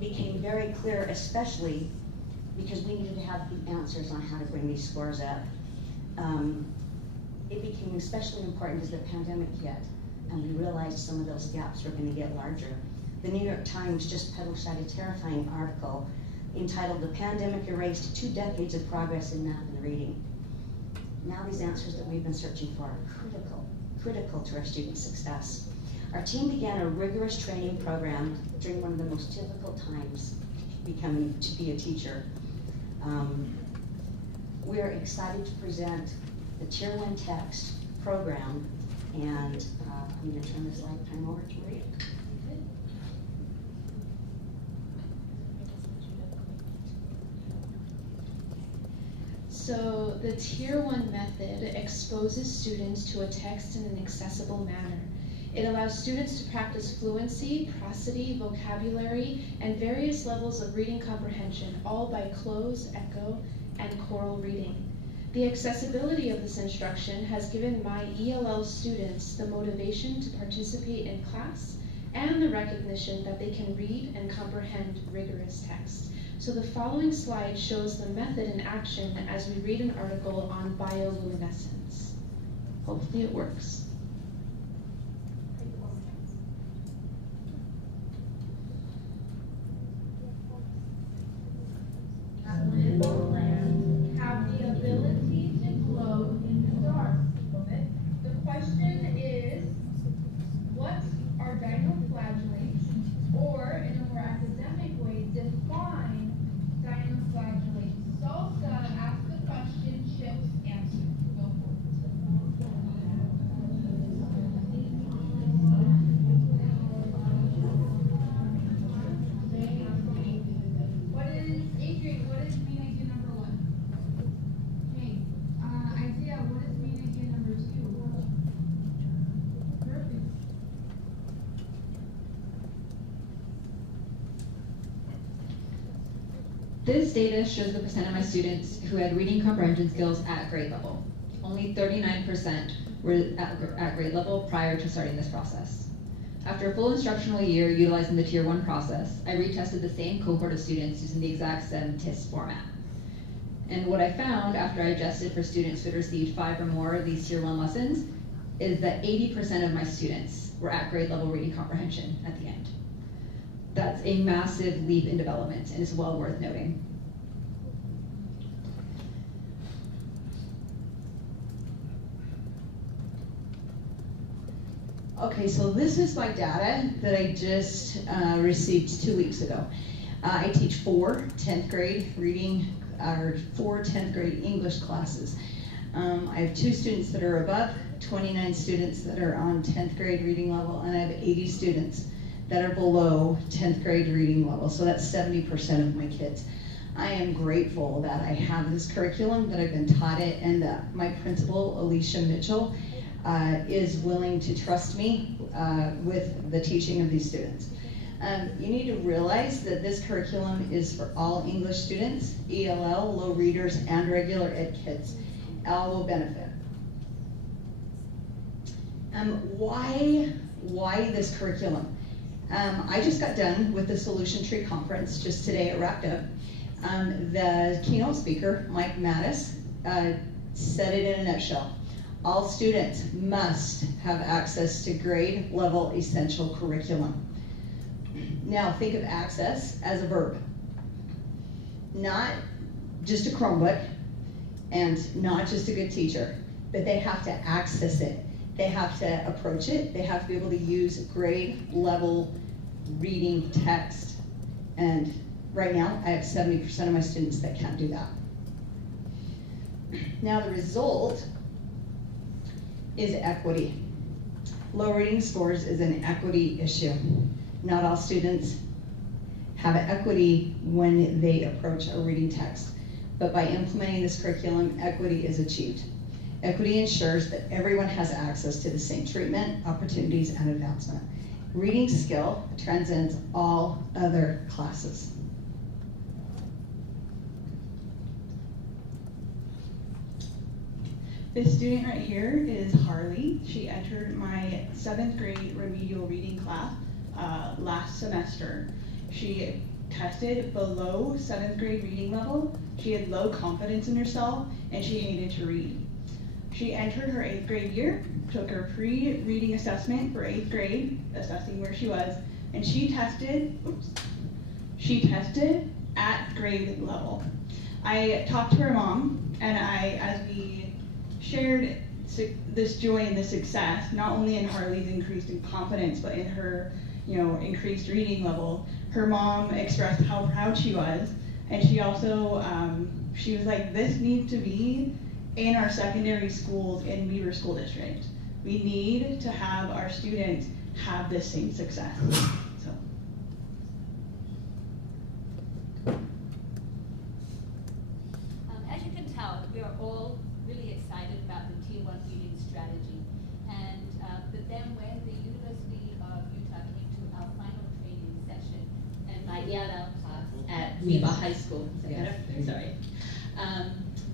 became very clear, especially because we needed to have the answers on how to bring these scores up. It became especially important as the pandemic hit, and we realized some of those gaps were going to get larger. The New York Times just published a terrifying article entitled "The Pandemic Erased 2 Decades of Progress in Math and Reading." Now these answers that we've been searching for are critical to our student success. Our team began a rigorous training program during one of the most difficult times becoming to be a teacher. We are excited to present the Tier 1 text program, and I'm going to turn this lifetime over to Maria. So the Tier 1 method exposes students to a text in an accessible manner. It allows students to practice fluency, prosody, vocabulary, and various levels of reading comprehension, all by close, echo, and choral reading. The accessibility of this instruction has given my ELL students the motivation to participate in class and the recognition that they can read and comprehend rigorous text. So the following slide shows the method in action as we read an article on bioluminescence. Hopefully it works. Living plants have the ability to glow in the dark. The question is, what are dinoflagellates? Or, in a more academic way, define dinoflagellates. Salsa, ask the question, Chips, answer. Go for it. This data shows the percent of my students who had reading comprehension skills at grade level. Only 39% were at grade level prior to starting this process. After a full instructional year utilizing the Tier 1 process, I retested the same cohort of students using the exact same TIS format. And what I found after I adjusted for students who had received 5 or more of these Tier 1 lessons is that 80% of my students were at grade level reading comprehension at the end. That's a massive leap in development and is well worth noting. Okay, so this is my data that I just received 2 weeks ago. I teach 4 10th grade reading, or 4 10th grade English classes. I have 2 students that are above, 29 students that are on 10th grade reading level, and I have 80 students that are below 10th grade reading level. So that's 70% of my kids. I am grateful that I have this curriculum, that I've been taught it, and that my principal, Alicia Mitchell, is willing to trust me with the teaching of these students. You need to realize that this curriculum is for all English students, ELL, low readers, and regular ed kids. All will benefit. Why this curriculum? I just got done with the Solution Tree Conference just today. It wrapped up. The keynote speaker, Mike Mattis, said it in a nutshell. All students must have access to grade level essential curriculum. Now think of access as a verb. Not just a Chromebook and not just a good teacher, but they have to access it. They have to approach it. They have to be able to use grade level reading text. And right now, I have 70% of my students that can't do that. Now the result is equity. Low reading scores is an equity issue. Not all students have equity when they approach a reading text, but by implementing this curriculum, equity is achieved. Equity ensures that everyone has access to the same treatment, opportunities, and advancement. Reading skill transcends all other classes. This student right here is Harley. She entered my 7th grade remedial reading class last semester. She tested below 7th grade reading level. She had low confidence in herself and she hated to read. She entered her 8th grade year, took her pre-reading assessment for 8th grade, assessing where she was, and she tested at grade level. I talked to her mom, and as we shared this joy and this success, not only in Harley's increased in confidence, but in her, increased reading level, her mom expressed how proud she was, and she also, she was like, this needs to be in our secondary schools in Weber School District. We need to have our students have this same success. So. As you can tell, we are all really excited about the Tier 1 reading strategy. And but then when the University of Utah came to our final training session and my ELL class at Weber High School, sorry.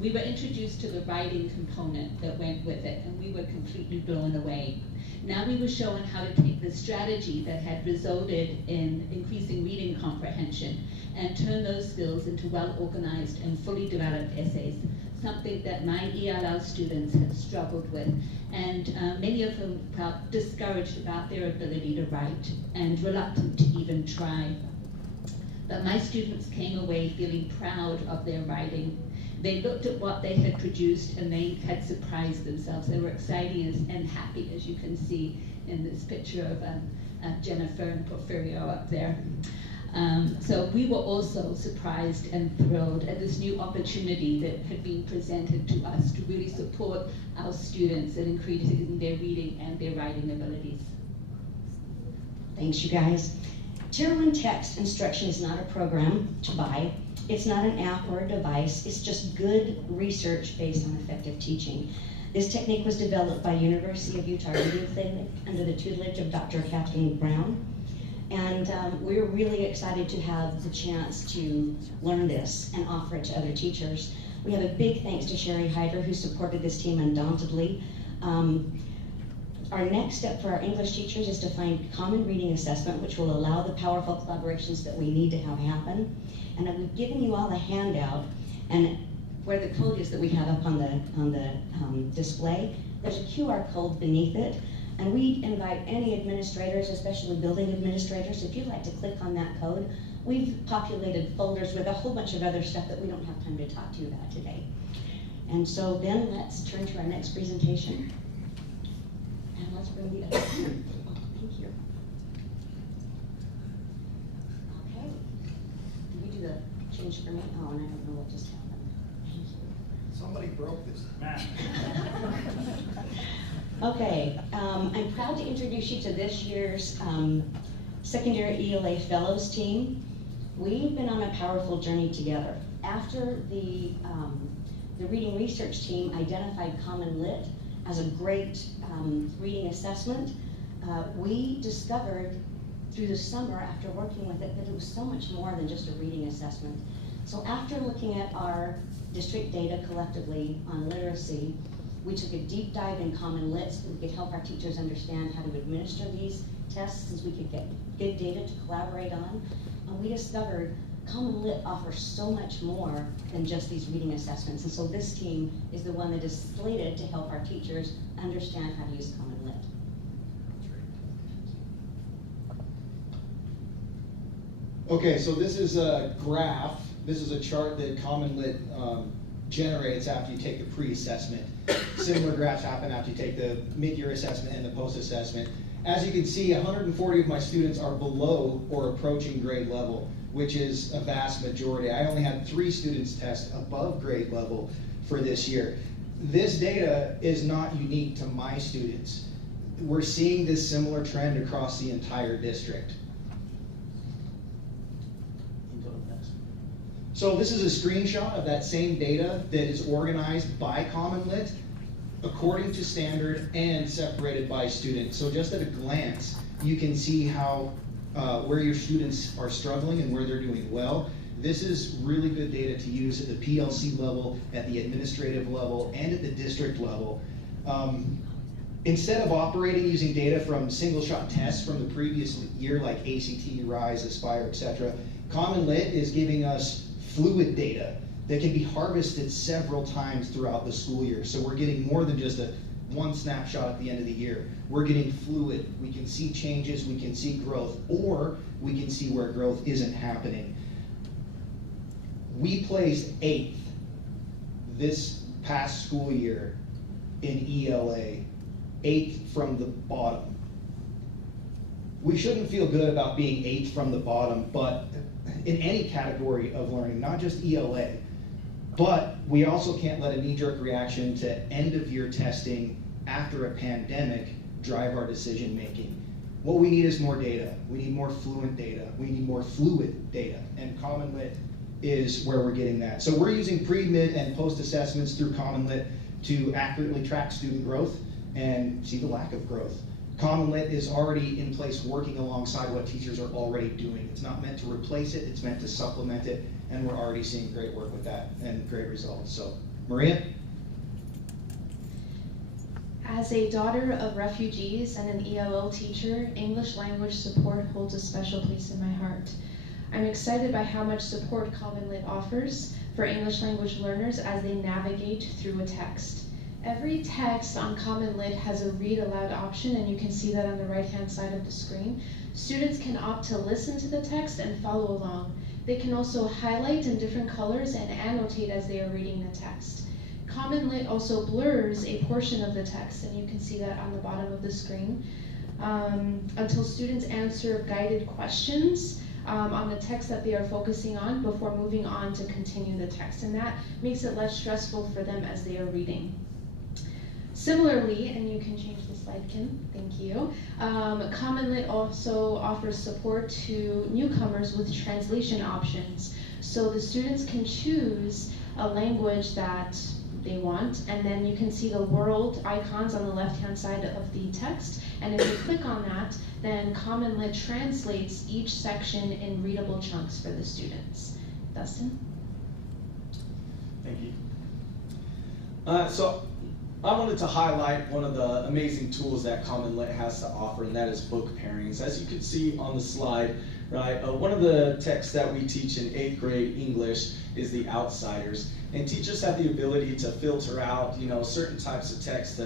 We were introduced to the writing component that went with it, and we were completely blown away. Now we were shown how to take the strategy that had resulted in increasing reading comprehension and turn those skills into well-organized and fully developed essays, something that my ELL students have struggled with, and many of them felt discouraged about their ability to write and reluctant to even try. But my students came away feeling proud of their writing. They looked at what they had produced and they had surprised themselves. They were excited and happy, as you can see in this picture of Jennifer and Porfirio up there. So we were also surprised and thrilled at this new opportunity that had been presented to us to really support our students in increasing their reading and their writing abilities. Thanks, you guys. Tier 1 text instruction is not a program to buy. It's not an app or a device. It's just good research based on effective teaching. This technique was developed by University of Utah Radio Clinic under the tutelage of Dr. Kathleen Brown. And we're really excited to have the chance to learn this and offer it to other teachers. We have a big thanks to Sherry Hyder, who supported this team undauntedly. Our next step for our English teachers is to find common reading assessment, which will allow the powerful collaborations that we need to have happen. And we've given you all a handout, and where the code is that we have up on the display, there's a QR code beneath it. And we invite any administrators, especially building administrators, if you'd like to click on that code. We've populated folders with a whole bunch of other stuff that we don't have time to talk to you about today. And so then let's turn to our next presentation. And let's bring the other one. Oh, thank you. Okay. Did you do the change for me? Oh, and I don't know what just happened. Thank you. Somebody broke this. Okay, I'm proud to introduce you to this year's second year ELA Fellows team. We've been on a powerful journey together. After the reading research team identified Common Lit as a great reading assessment, we discovered through the summer after working with it that it was so much more than just a reading assessment. So after looking at our district data collectively on literacy, we took a deep dive in Common Lit so we could help our teachers understand how to administer these tests, since we could get good data to collaborate on. And we discovered Common Lit offers so much more than just these reading assessments. And so this team is the one that is slated to help our teachers understand how to use Common Lit. Okay, so this is a graph. This is a chart that Common Lit generates after you take the pre-assessment. Similar graphs happen after you take the mid-year assessment and the post-assessment. As you can see, 140 of my students are below or approaching grade level, which is a vast majority. I only had 3 students test above grade level for this year. This data is not unique to my students. We're seeing this similar trend across the entire district. So this is a screenshot of that same data that is organized by Common Lit according to standard and separated by student. So just at a glance, you can see how where your students are struggling and where they're doing well. This is really good data to use at the PLC level, at the administrative level, and at the district level. Instead of operating using data from single-shot tests from the previous year, like ACT, RISE, Aspire, etc., Common Lit is giving us fluid data that can be harvested several times throughout the school year. So we're getting more than just one snapshot at the end of the year. We're getting fluid. We can see changes, we can see growth, or we can see where growth isn't happening. We placed 8th this past school year in ELA, 8th from the bottom. We shouldn't feel good about being 8th from the bottom, but in any category of learning, not just ELA. But we also can't let a knee-jerk reaction to end-of-year testing after a pandemic drive our decision-making. What we need is more data. We need more fluent data. We need more fluid data. And Common Lit is where we're getting that. So we're using pre, mid, and post-assessments through Common Lit to accurately track student growth and see the lack of growth. Common Lit is already in place working alongside what teachers are already doing. It's not meant to replace it, it's meant to supplement it, and we're already seeing great work with that and great results. So, Maria? As a daughter of refugees and an ELL teacher, English language support holds a special place in my heart. I'm excited by how much support Common Lit offers for English language learners as they navigate through a text. Every text on Common Lit has a read aloud option, and you can see that on the right-hand side of the screen. Students can opt to listen to the text and follow along. They can also highlight in different colors and annotate as they are reading the text. Common Lit also blurs a portion of the text, and you can see that on the bottom of the screen, until students answer guided questions on the text that they are focusing on before moving on to continue the text. And that makes it less stressful for them as they are reading. Similarly, and you can change the slide, Kim, thank you. Common Lit also offers support to newcomers with translation options. So the students can choose a language that they want, and then you can see the world icons on the left-hand side of the text, and if you click on that, then Common Lit translates each section in readable chunks for the students. Dustin? Thank you. So I wanted to highlight one of the amazing tools that Common Lit has to offer, and that is book pairings. As you can see on the slide, right, one of the texts that we teach in 8th grade English is The Outsiders. And teachers have the ability to filter out, certain types of text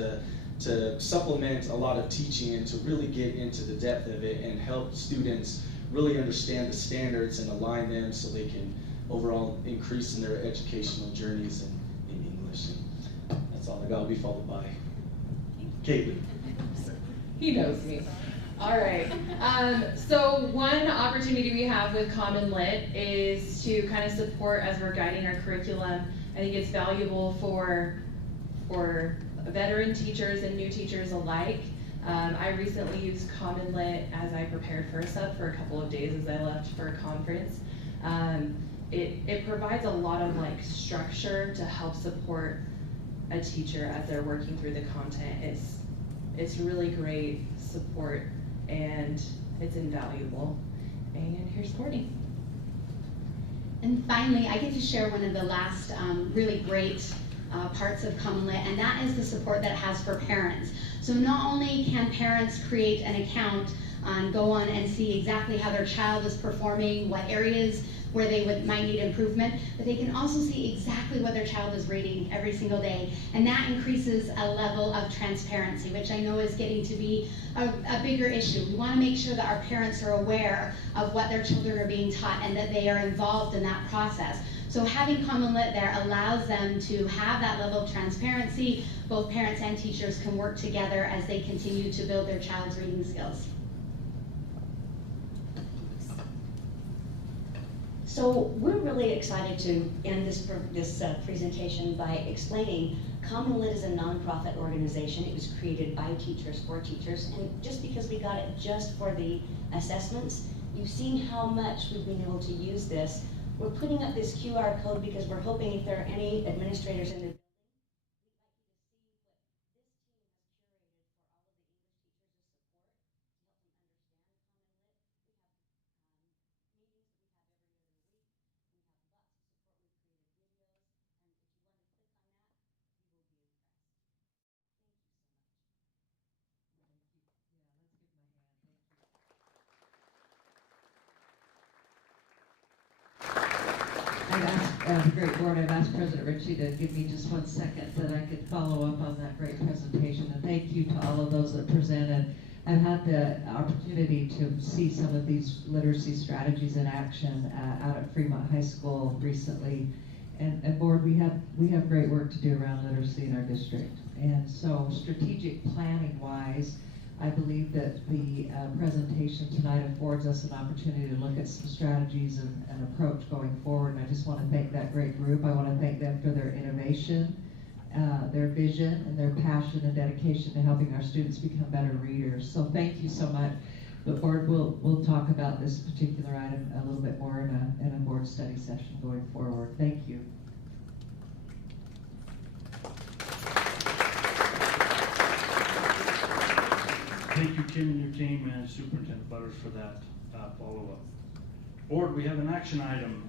to supplement a lot of teaching and to really get into the depth of it and help students really understand the standards and align them so they can overall increase in their educational journeys in English. And that's all I got. I'll be followed by Caitlin. He knows me. All right. So one opportunity we have with Common Lit is to kind of support as we're guiding our curriculum. I think it's valuable for veteran teachers and new teachers alike. I recently used Common Lit as I prepared for a sub for a couple of days as I left for a conference. It provides a lot of structure to help support a teacher as they're working through the content. It's really great support and it's invaluable. And here's Courtney. And finally, I get to share one of the last really great parts of Common Lit, and that is the support that it has for parents. So not only can parents create an account, go on and see exactly how their child is performing, what areas where they might need improvement, but they can also see exactly what their child is reading every single day. And that increases a level of transparency, which I know is getting to be a bigger issue. We want to make sure that our parents are aware of what their children are being taught and that they are involved in that process. So having Common Lit there allows them to have that level of transparency. Both parents and teachers can work together as they continue to build their child's reading skills. So we're really excited to end this presentation by explaining Common Lit is a nonprofit organization. It was created by teachers for teachers, and just because we got it just for the assessments, you've seen how much we've been able to use this. We're putting up this QR code because we're hoping if there are any administrators in the The great board, I've asked President Ritchie to give me just 1 second that I could follow up on that great presentation. And thank you to all of those that presented. I've had the opportunity to see some of these literacy strategies in action out at Fremont High School recently. And board, we have great work to do around literacy in our district. And so strategic planning wise, I believe that the presentation tonight affords us an opportunity to look at some strategies and approach going forward. And I just want to thank that great group. I want to thank them for their innovation, their vision, and their passion and dedication to helping our students become better readers. So thank you so much. The board will talk about this particular item a little bit more in a board study session going forward. Thank you. Thank you, Kim and your team, and Superintendent Butters for that follow-up. Board, we have an action item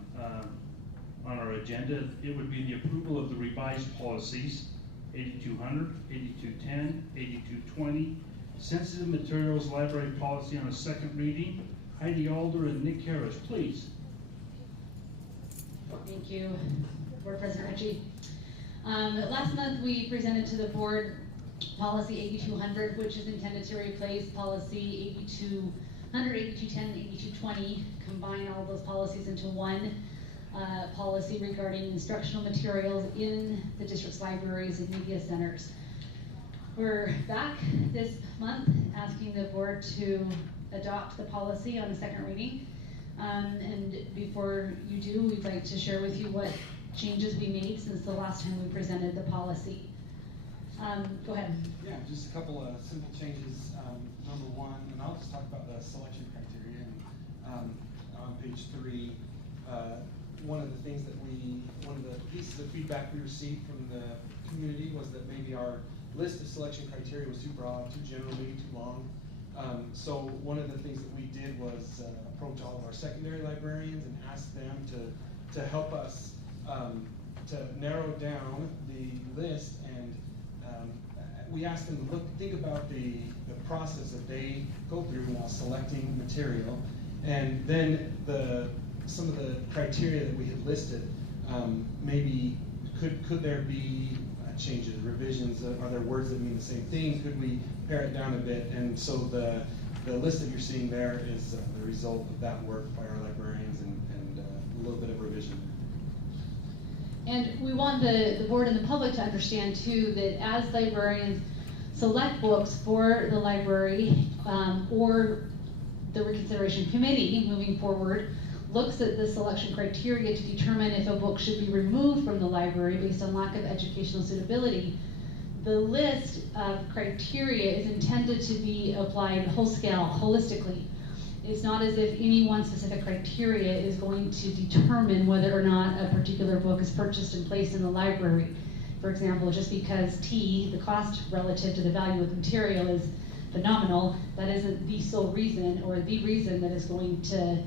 on our agenda. It would be the approval of the revised policies, 8200, 8210, 8220, sensitive materials library policy on a second reading. Heidi Alder and Nick Harris, please. Thank you, Board President Ritchie. Last month we presented to the board policy 8200, which is intended to replace policy 8200, 8210, and 8220, combine all of those policies into one policy regarding instructional materials in the district's libraries and media centers. We're back this month asking the board to adopt the policy on the second reading. And before you do, we'd like to share with you what changes we made since the last time we presented the policy. Go ahead. Yeah, just a couple of simple changes. Number one, and I'll just talk about the selection criteria. On page 3, one of the things that one of the pieces of feedback we received from the community was that maybe our list of selection criteria was too broad, too general, maybe too long. So one of the things that we did was approach all of our secondary librarians and ask them to help us to narrow down the list, and we asked them to think about the process that they go through while selecting material, and then some of the criteria that we had listed. Maybe could there be changes, revisions? Are there words that mean the same thing? Could we pare it down a bit? And so the list that you're seeing there is the result of that work by our librarians and a little bit of revision. And we want the board and the public to understand too that as librarians select books for the library or the reconsideration committee moving forward looks at the selection criteria to determine if a book should be removed from the library based on lack of educational suitability. The list of criteria is intended to be applied whole scale, holistically. It's not as if any one specific criteria is going to determine whether or not a particular book is purchased and placed in the library. For example, just because T, the cost relative to the value of the material, is phenomenal, that isn't the sole reason or the reason that is going to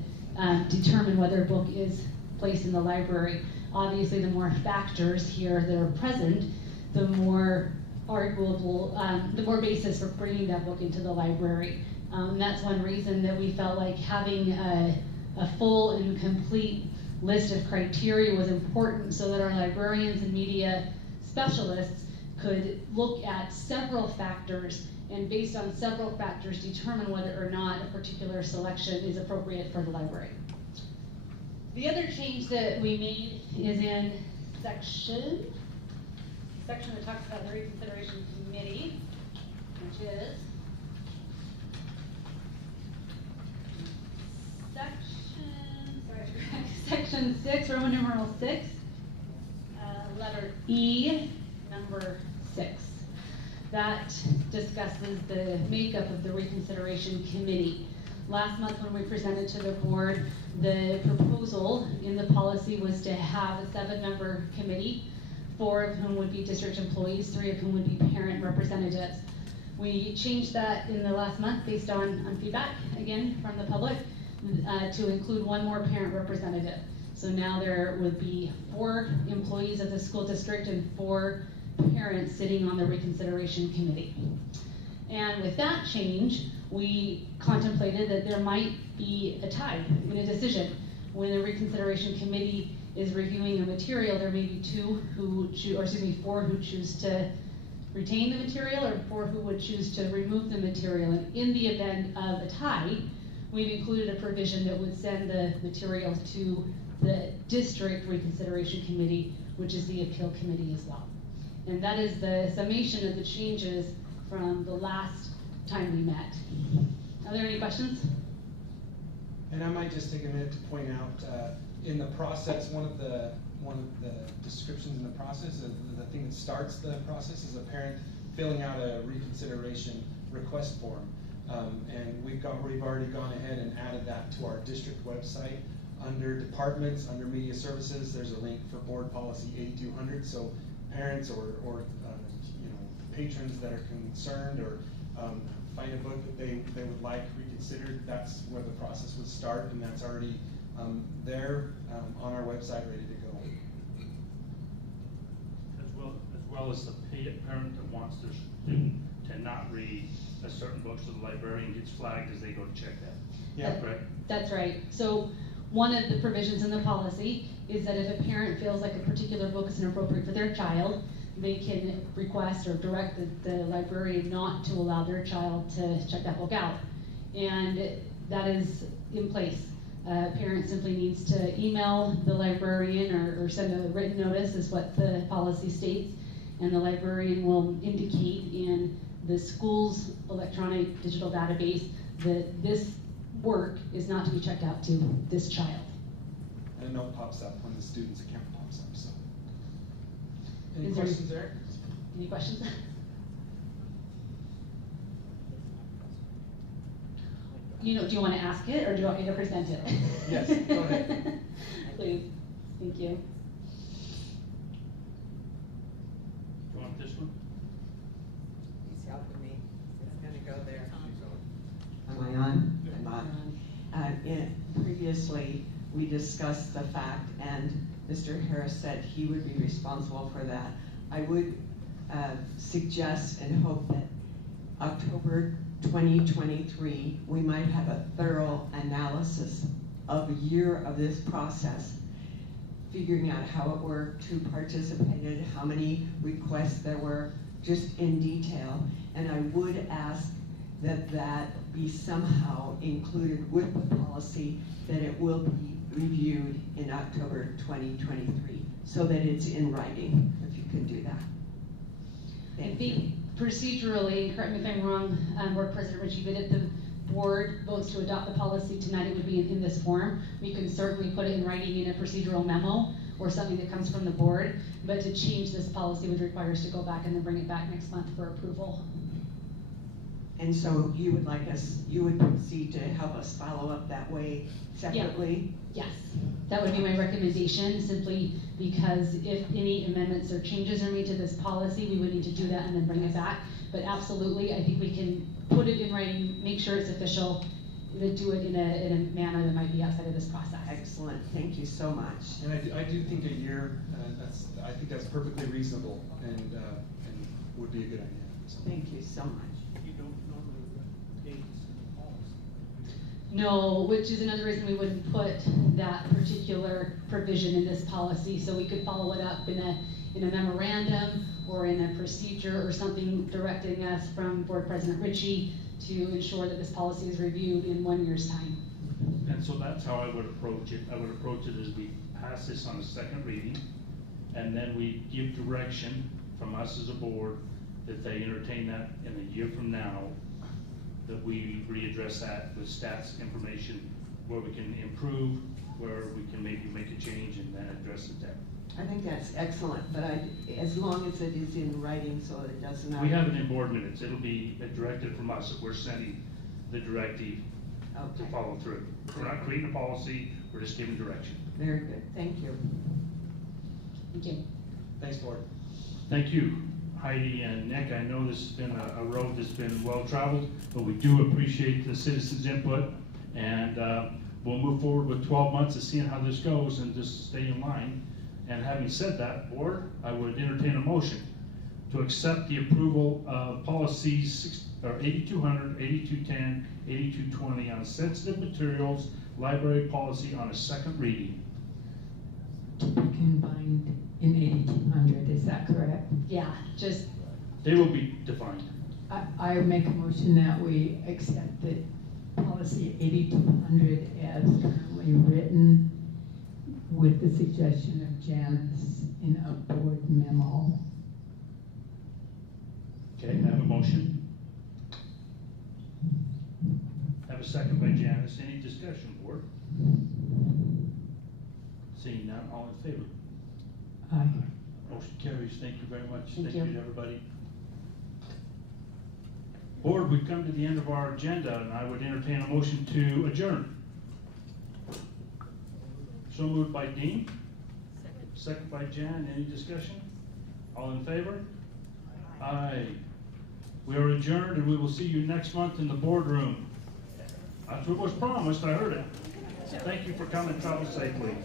determine whether a book is placed in the library. Obviously, the more factors here that are present, the more arguable, the more basis for bringing that book into the library. That's one reason that we felt like having a full and complete list of criteria was important, so that our librarians and media specialists could look at several factors and based on several factors determine whether or not a particular selection is appropriate for the library. The other change that we made is in section that talks about the reconsideration committee, which is section 6, Roman numeral 6, letter E, number 6. That discusses the makeup of the reconsideration committee. Last month when we presented to the board, the proposal in the policy was to have a 7-member committee, 4 of whom would be district employees, 3 of whom would be parent representatives. We changed that in the last month based on feedback, again, from the public, to include 1 more parent representative. So now there would be 4 employees of the school district and 4 parents sitting on the reconsideration committee. And with that change, we contemplated that there might be a tie in a decision. When the reconsideration committee is reviewing a material, there may be 4 who choose to retain the material or 4 who would choose to remove the material. And in the event of a tie, we've included a provision that would send the material to the district reconsideration committee, which is the appeal committee as well. And that is the summation of the changes from the last time we met. Are there any questions? And I might just take a minute to point out, in the process, one of the descriptions in the process, the thing that starts the process is a parent filling out a reconsideration request form. And we've already gone ahead and added that to our district website. Under departments, under media services, there's a link for board policy 8200. So parents or patrons that are concerned or find a book that they would like reconsidered, that's where the process would start, and that's already there on our website, ready to go. As well as the parent that wants their student to not read a certain book, so the librarian gets flagged as they go to check that. Yeah, right. That's right. So one of the provisions in the policy is that if a parent feels like a particular book is inappropriate for their child, they can request or direct the librarian not to allow their child to check that book out. And that is in place. A parent simply needs to email the librarian or send a written notice, is what the policy states, and the librarian will indicate in the school's electronic digital database that this work is not to be checked out to this child. And a note pops up when the student's account pops up. So, any questions there? Any questions? Do you want to ask it or do you want me to present it? Yes, go ahead. Please. you. Do you want this one? He's helping me. It's gonna go there. Am I on? I'm on. Previously, we discussed the fact, and Mr. Harris said he would be responsible for that. I would suggest and hope that October 2023, we might have a thorough analysis of a year of this process, figuring out how it worked, who participated, how many requests there were, just in detail. And I would ask that that be somehow included with the policy, that it will be reviewed in October 2023, so that it's in writing, if you can do that. I think procedurally, correct me if I'm wrong, Board President Ritchie, but if the board votes to adopt the policy tonight, it would be in this form. We can certainly put it in writing in a procedural memo or something that comes from the board, but to change this policy would require us to go back and then bring it back next month for approval. And so you would like us, you would proceed to help us follow up that way separately? Yes, that would be my recommendation, simply because if any amendments or changes are made to this policy, we would need to do that and then bring it back. But absolutely, I think we can put it in writing, make sure it's official, but do it in a manner that might be outside of this process. Excellent, thank you so much. And I do think a year, I think that's perfectly reasonable and would be a good idea. So. Thank you so much. You don't normally put dates in the policy. No, which is another reason we wouldn't put that particular provision in this policy, so we could follow it up in a memorandum or in a procedure or something directing us from Board President Ritchie to ensure that this policy is reviewed in 1 year's time. And so that's how I would approach it. I would approach it as we pass this on a second reading, and then we give direction from us as a board that they entertain that in a year from now, that we readdress that with stats information where we can improve, where we can maybe make a change and then address it then. I think that's excellent, but as long as it is in writing so it does not. We have it in board minutes. It'll be a directive from us if we're sending the directive to follow through. We're not creating a policy, we're just giving direction. Very good, thank you. Thank you. Thanks, Board. Thank you, Heidi and Nick. I know this has been a road that's been well traveled, but we do appreciate the citizens' input, and we'll move forward with 12 months of seeing how this goes and just stay in line. And having said that, Board, I would entertain a motion to accept the approval of policies 8200, 8210, 8220 on sensitive materials, library policy on a second reading. To be combined in 8200, is that correct? Yeah, just. They will be defined. I make a motion that we accept the policy 8200 as currently written, with the suggestion of Janice in a board memo. Okay, I have a motion. Have a second by Janice. Any discussion, Board? Seeing none, all in favor? Aye. Motion carries. Thank you very much. Thank you you. to everybody. Board, we've come to the end of our agenda, and I would entertain a motion to adjourn. So moved by Dean. Second by Jan. Any discussion? All in favor? Aye. We are adjourned, and we will see you next month in the boardroom. That's what was promised. I heard it. Thank you for coming. Travel safely.